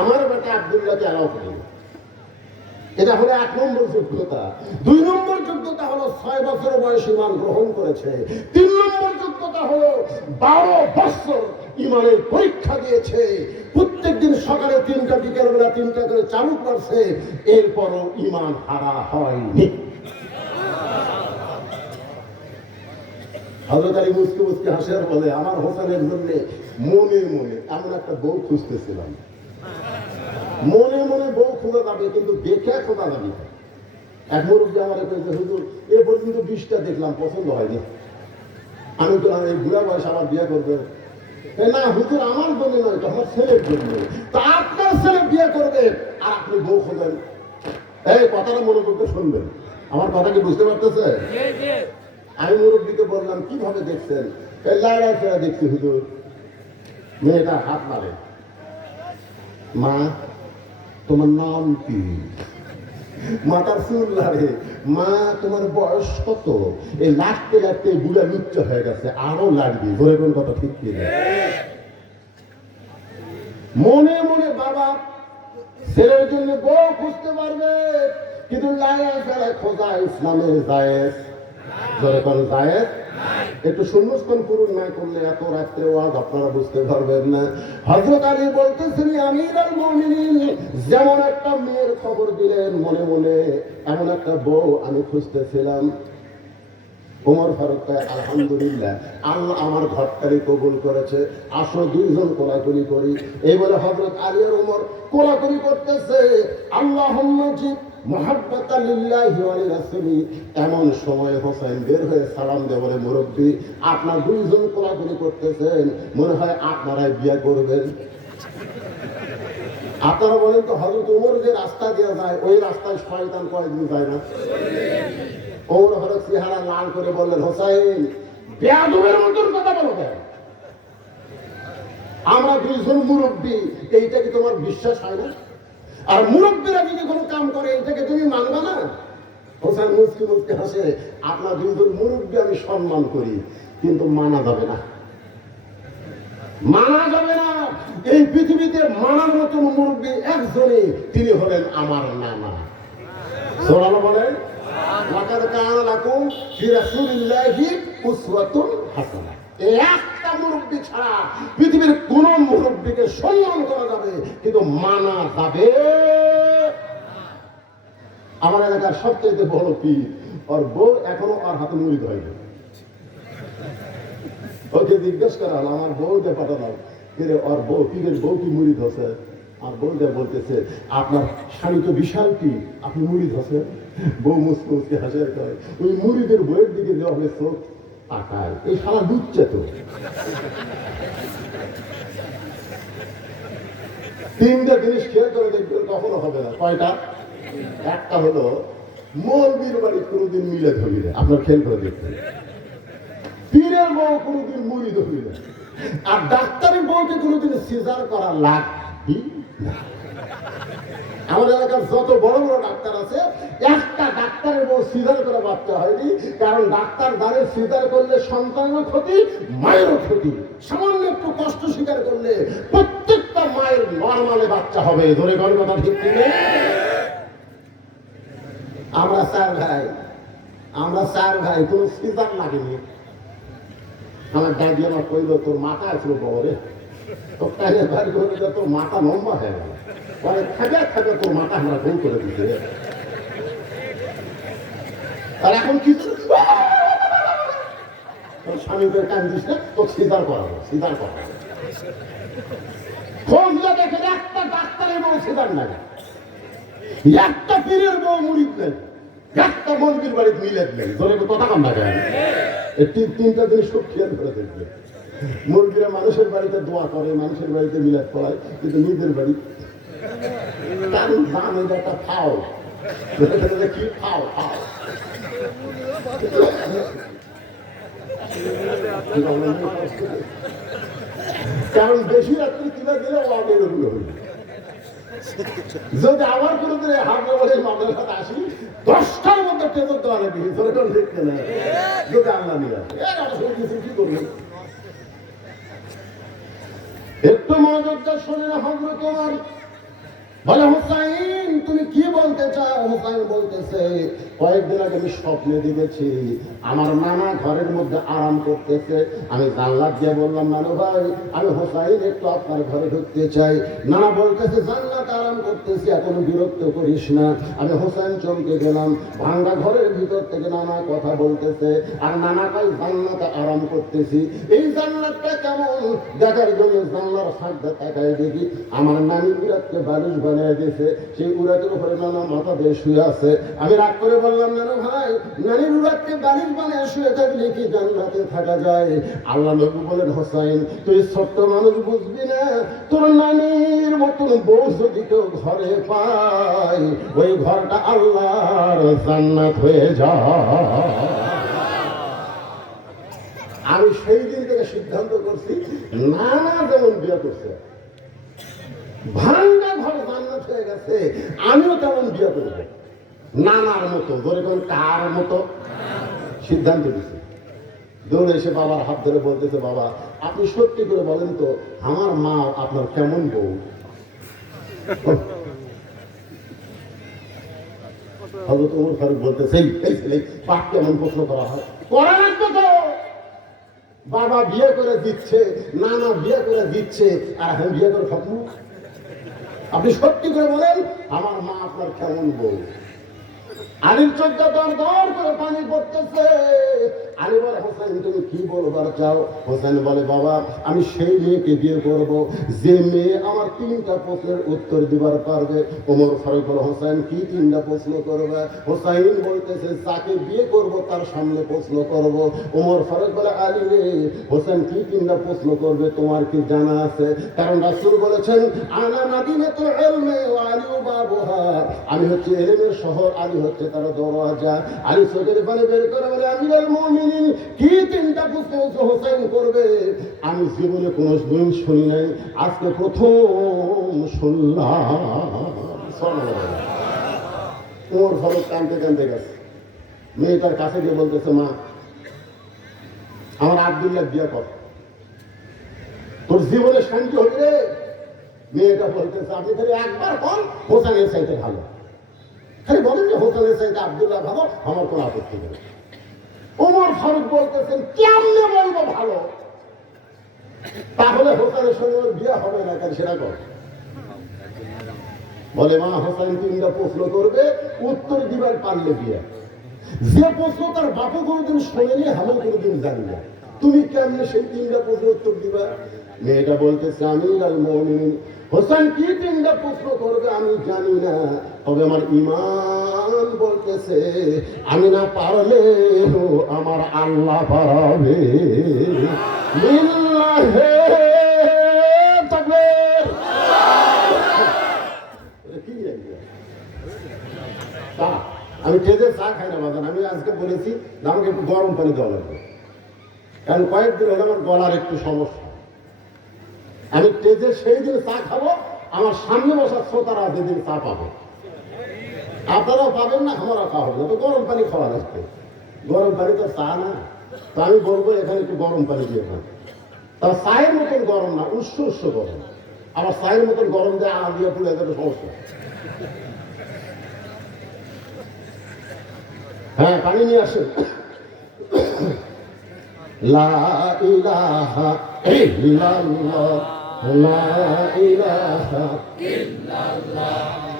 আমার বেটা আব্দুল্লাহকে এলাও করি। এটা হলো 1 নম্বর যোগ্যতা। 2 নম্বর যোগ্যতা হলো 6 বছর বয়সে ঈমান গ্রহণ করেছে। 3 নম্বর যোগ্যতা হলো 12 বছর ঈমানের পরীক্ষা দিয়েছে। প্রত্যেকদিন সকালে 3টা, বিকেল বেলা 3টা করে চালু করছে, এরপরও ঈমান হারা হয়নি। হযরত আলী মুস্কি মুস্কি হাসে আর বলে আমার হোসেনের জন্য মনে মনে এমন একটা বউ খুঁজতেছিলাম। মনে মনে বউ খোঁজা যাবে, কিন্তু দেখে খোঁজা যাবে। এক মুরব্বী আমার কইছে হুজুর এ পর্যন্ত 20টা দেখলাম, পছন্দ হয়নি। আমি তো এই বুড়া বয়স আবার বিয়ে করবে না। হুজুর আমার জন্য নয়, তো আমার ছেলের জন্য। তা আপনার ছেলে বিয়ে করবে আর আপনি বউ খোঁজেন? এই কথাটা মনোযোগ দিয়ে শুনবেন, আমার কথা কি বুঝতে পারতেছে? আমি মুরব্বীকে বললাম কিভাবে দেখছেন? লাইড়ায় ফেরা দেখছি হুজুর। মেয়েটা হাত মারে, মা তোমার নাম কি? মাথার চুল লাড়ে, মা তোমার বয়স কত? এই লাগতে লাগতে বুড়া লুচ্চ হয়ে গেছে, আরো লাগবে। ধরে কোন কথা ঠিক কি? মনে মনে বাবা ছেলের জন্য বউ খুঁজতে পারবে, কিন্তু লাইড়ায় ফেরায় খোঁজা ইসলামের জায়েজ। ধরে কোন জায়েজ? একটু শূন্যস্থান পূরণ না করলে এত রাত্রে ওয়াজ আপনারা বুঝতে পারবেন না। হযরত আলী বলতেছেন আমিরুল মুমিনিন যেমন একটা মেয়ের খবর দিলেন মনে মনে, এমন একটা বউ আমি খুঁজতেছিলাম। ওমর ফারুক আলহামদুলিল্লাহ, আল্লাহ আমার ঘটকারি কবুল করেছে, আসো 2 জন কোলাকুলি করি। এই বলে হযরত আলী আর ওমর কোলাকুলি করতেছে। আল্লাহুম্মা জিদ মুহাব্বাতান লিল্লাহি ওয়া লিরাসূলি। এমন সময় হোসেন বের হয়ে সালাম দিয়ে বলে মুরব্বী আপনার 2 জন কোলাকুলি করতেছেন, মনে হয় আপনারাই বিয়ে করবেন। আপনারা বলেন তো হযরত ওমর যে রাস্তা দিয়ে যায় ওই রাস্তায় শয়তান কয়দিন যায় না? ওমর ফারুক চেহারা লাল করে বললেন হোসেন বেয়াদবের মতন কথা বলো কেন? আমরা 2 জন মুরব্বী, এইটা কি তোমার বিশ্বাস হয় না? আর মুরব্বীরা যদি কোনো কাম করে এটাকে তুমি মানবে না? হোসেন মুস্কি মুস্কি হাসে, আপনার 2 জন মুরব্বী আমি সম্মান করি, কিন্তু মানা যাবে না, মানা যাবে না। এই পৃথিবীতে মানার মতন মুরব্বী একজনই, তিনি হলেন আমার নানা। সুবহানাল্লাহ বলেন। লাকাদ কানা লাকুম ফি রাসূলিল্লাহি উসওয়াতুন হাসানাহ। এই একটা মুরব্বী ছাড়া পৃথিবীর কোন মুরব্বীকে সম্মান করা যাবে, কিন্তু মানা যাবে। আমার এলাকার সবচেয়ে বড় পীর, ওর বউ এখনো আর হাতে মুড়িদ হয়নি। ওকে জিজ্ঞেস করা হলো আমার বউ দিয়ে পাঠালাম, কিন্তু ওর বউ পীরের বউ কি মুড়িদ হচ্ছে? আর বউ দিয়ে বলতেছে আপনার স্বামী তো বিশাল পীর, আপনি মুড়িদ হচ্ছেন? বউ মুসকে মুসকে হাসে কয় ওই মুড়িদের বইয়ের দিকে দেওয়া হলে চোখ তাকায়, এই সারা লুচ্ছে তো। তিনটা জিনিস খেয়াল করে দেখবেন কখনো হবে না। কয়টা? একটা হলো মৌলবীর বাড়ি কোনোদিন মিলে ধরবি না, আপনার খেয়াল করে দেখবেন। পীরের বউ কোনোদিন মুড়ি ধরবি না, আর ডাক্তারের বউকে কোনোদিন সিজার করা লাগবে না। আমার এলাকার যত বড় বড় ডাক্তার আছে, একটা ডাক্তারের বউ সিজার করে বাচ্চা হয়নি, কারণ ডাক্তার জানে সিজার করলে সন্তানের ক্ষতি, মায়েরও ক্ষতি। সামান্য একটু কষ্ট স্বীকার করলে প্রত্যেকটা মায়ের নরমালে বাচ্চা হবে। ধরে গড় কথা ঠিক কিনে। আমরা চার ভাই কোনো সিজার লাগেনি। আমার দাদি আমার কইল, তোর মাথা আসলো বড়রে, তোর টাইলে বাড়ি করে তোর মাথা লম্বা হয়ে গেল, পরে থাকে তোর মাথা আমরা ভুল করে দিতে। আর এখন কি তোর স্বামীকে কান্দিস না, তোর সিজার করাবো। খোঁজলে দেখে একটা ডাক্তারের বউ সিজার নাই, একটা পীরের বউ মুরিদ নেই, একটা মন্দির বাড়িতে মিলেদ নেই। ধরে কথা কম না কেন? তিনটা জিনিস খুব খেয়াল করে দেখবে। মুরগিরা মানুষের বাড়িতে দোয়া করে, মানুষের বাড়িতে মিলাদ করায়, কিন্তু নিজের বাড়ি কারণ দাম এটা একটা ফাও। কি ফাও? কারণ বেশি রাত্রি কিনা দিলে ওয়ার্ডের ওগুলো হইবে। যদি আমার কোনো দিনে হাবড়াবাড়ির মামলার সাথে আসি, 10টার মধ্যে টেবল দেওয়া লাগবে, দেখতে না যদি আল্লাহ নিয়ে আসে কি করবে। একটু মনোযোগটা শোনে না। হযরত ওমর বলে, হুসাইন তুমি কি বলতে চাও? হুসাইন বলতেছে, কয়েকদিন আগে আমি স্বপ্নে দেখেছি আমার নানা ঘরের মধ্যে আরাম করতেছে। আমি জানলাত দিয়ে বললাম, নানু ভাই আমি হুসাইন একটু আপনার ঘরে ঢুকতে চাই। নানা বলতেছে, জান্নাত আরাম করতেছি, এখন বিরক্ত করিস না। আমি হুসাইন চমকে গেলাম। ভাঙ্গা ঘরের ভিতর থেকে নানা কথা বলতেছে, আর নানা কাল জান্নাতে আরাম করতেছি। এই জান্নাতটা কেমন দেখার জন্য জানলার ফাঁকটা তাকায় দেখি আমার নানি বিরাটকে বালিশ বানিয়ে দিয়েছে। সেই উড়াতের উপরে নানা মাথা দিয়ে শুয়ে আছে। আমি রাগ করে বললাম, নানু ভাই নানির উড়াতকে বালিশ বানিয়ে শুয়ে থাকলে কি জান্নাতে থাকা যায়? আল্লাহ নবী বলেন, হোসাইন তুই ছোট্ট মানুষ বুঝবি না, তোর নানির মতন বউ যদি কেউ ঘরে পায়, ওই ঘরটা আল্লাহর জান্নাত হয়ে যায়। আমি সেই দিন থেকে সিদ্ধান্ত করছি, নানা যেমন বিয়ে করছে, ভাঙ্গা ঘর জান্নাত হয়ে গেছে, আমিও তেমন বিয়ে করব নানার মতো। ধরে কোন কার মতো সিদ্ধান্ত দিচ্ছি। দৌড়ে এসে বাবার হাত ধরে বলতেছে, বাবা আপনি সত্যি করে বলেন তো আমার মা আপনার কেমন বউ? হযরত ওমর ফারুক বলতেছে, এই ছেলে পাক কেমন প্রশ্ন করা হয়, করা লাগবে তো। বাবা বিয়ে করে দিচ্ছে, নানা বিয়ে করে দিচ্ছে, আর এখন বিয়ে করে খাবো। আপনি সত্যি করে বলেন আমার মা আপনার কেমন বউ? আলীর চোখটা দর দর করে পানি পড়তেছে। আলী বলে, হোসেন তুমি কি বলবার চাও? হোসেন বলে, বাবা আমি সেই মেয়েকে বিয়ে করব যে মেয়ে আমার 3টা প্রশ্নের উত্তর দিবার পারবে। ওমর ফারুক বলে, হোসেন কি 3টা প্রশ্ন করবে? হোসেন বলতেছে, যাকে বিয়ে করব তার সামনে প্রশ্ন করব। ওমর ফারুক বলে, আলী রে হোসেন কি 3টা প্রশ্ন করবে তোমার কি জানা আছে? কারণ রাসূল বলেছেন, আনা মাদিনাতুল ইলমি ওয়া আলী বাবুহা, আমি হচ্ছে ইলমের শহর, আলী হচ্ছে তার দরজা। আলী চোখের পানি বের করে বলে, আমিরুল মুমিনিন কি 3টা প্রশ্ন হোসেন করবে? আমি জীবনে কোনো দিন শুনি নাই, আজকে প্রথম শুনলাম। ওর ফারুক কাঁদতে কাঁদতে গেছে। মেয়েটার কাছে গিয়ে বলতেছে, মা আমার আব্দুল্লাহ বিয়ে কর, তোর জীবনে শান্তি হবে রে। মেয়েটা বলতেছে, আপনি খালি একবার হন, হোসেনের চাইতে ভালো। খালি বলেন যে হোসেনের চাইতে আব্দুল্লাহ ভালো, আমার কোনো আপত্তি নেই। ওমর ফারুক বলতেছেন, কেমনে বলবো ভালো? তাহলে হোসেনের সঙ্গে ওর বিয়ে হবে না, কেন সেটা কর। বলে, মা হোসেন 3টা প্রশ্ন করবে, উত্তর দিবার পারলে বিয়ে। যে প্রশ্ন তার বাপও কোনোদিন শোনেনি, আমিও কোনোদিন জানি না, তুমি কেমনে সেই 3টা প্রশ্ন উত্তর দিবা? মেয়েটা বলতেছে, আমিরুল মুমিনিন হোসেন কি 3টা প্রশ্ন করবে আমি জানি না, তবে আমার ঈমান বলতেছে আমি না পারলে আমার আল্লাহ পারবে। লিল্লাহি তাকবীর। আমি খেতে চা খাই না বাজান, আমি আজকে বলেছি যে আমাকে একটু গরম পানি দেওয়া লাগবে, কারণ কয়েকদিন হলে আমার গলার একটু সমস্যা। আমি তেজে সেই দিন চা খাবো, আমার সামনে বসার শ্রোতারা যেদিন চা পাবে, আপনারাও পাবেন না, আমারও খাওয়া হবে, তো গরম পানি খাওয়া লাগবে। গরম পানি তো চা না, তো আমি বলবো এখানে একটু গরম পানি দিয়ে খান। তা চায়ের মতন গরম না, উৎস গরম। আবার চায়ের মতন গরম দিয়ে আনা দিয়ে পুড়ে যাবে, সমস্যা। হ্যাঁ, পানি নিয়ে আসেন। লা ইলাহা ইল্লাল্লাহ, লা ইলাহা ইল্লাল্লাহ।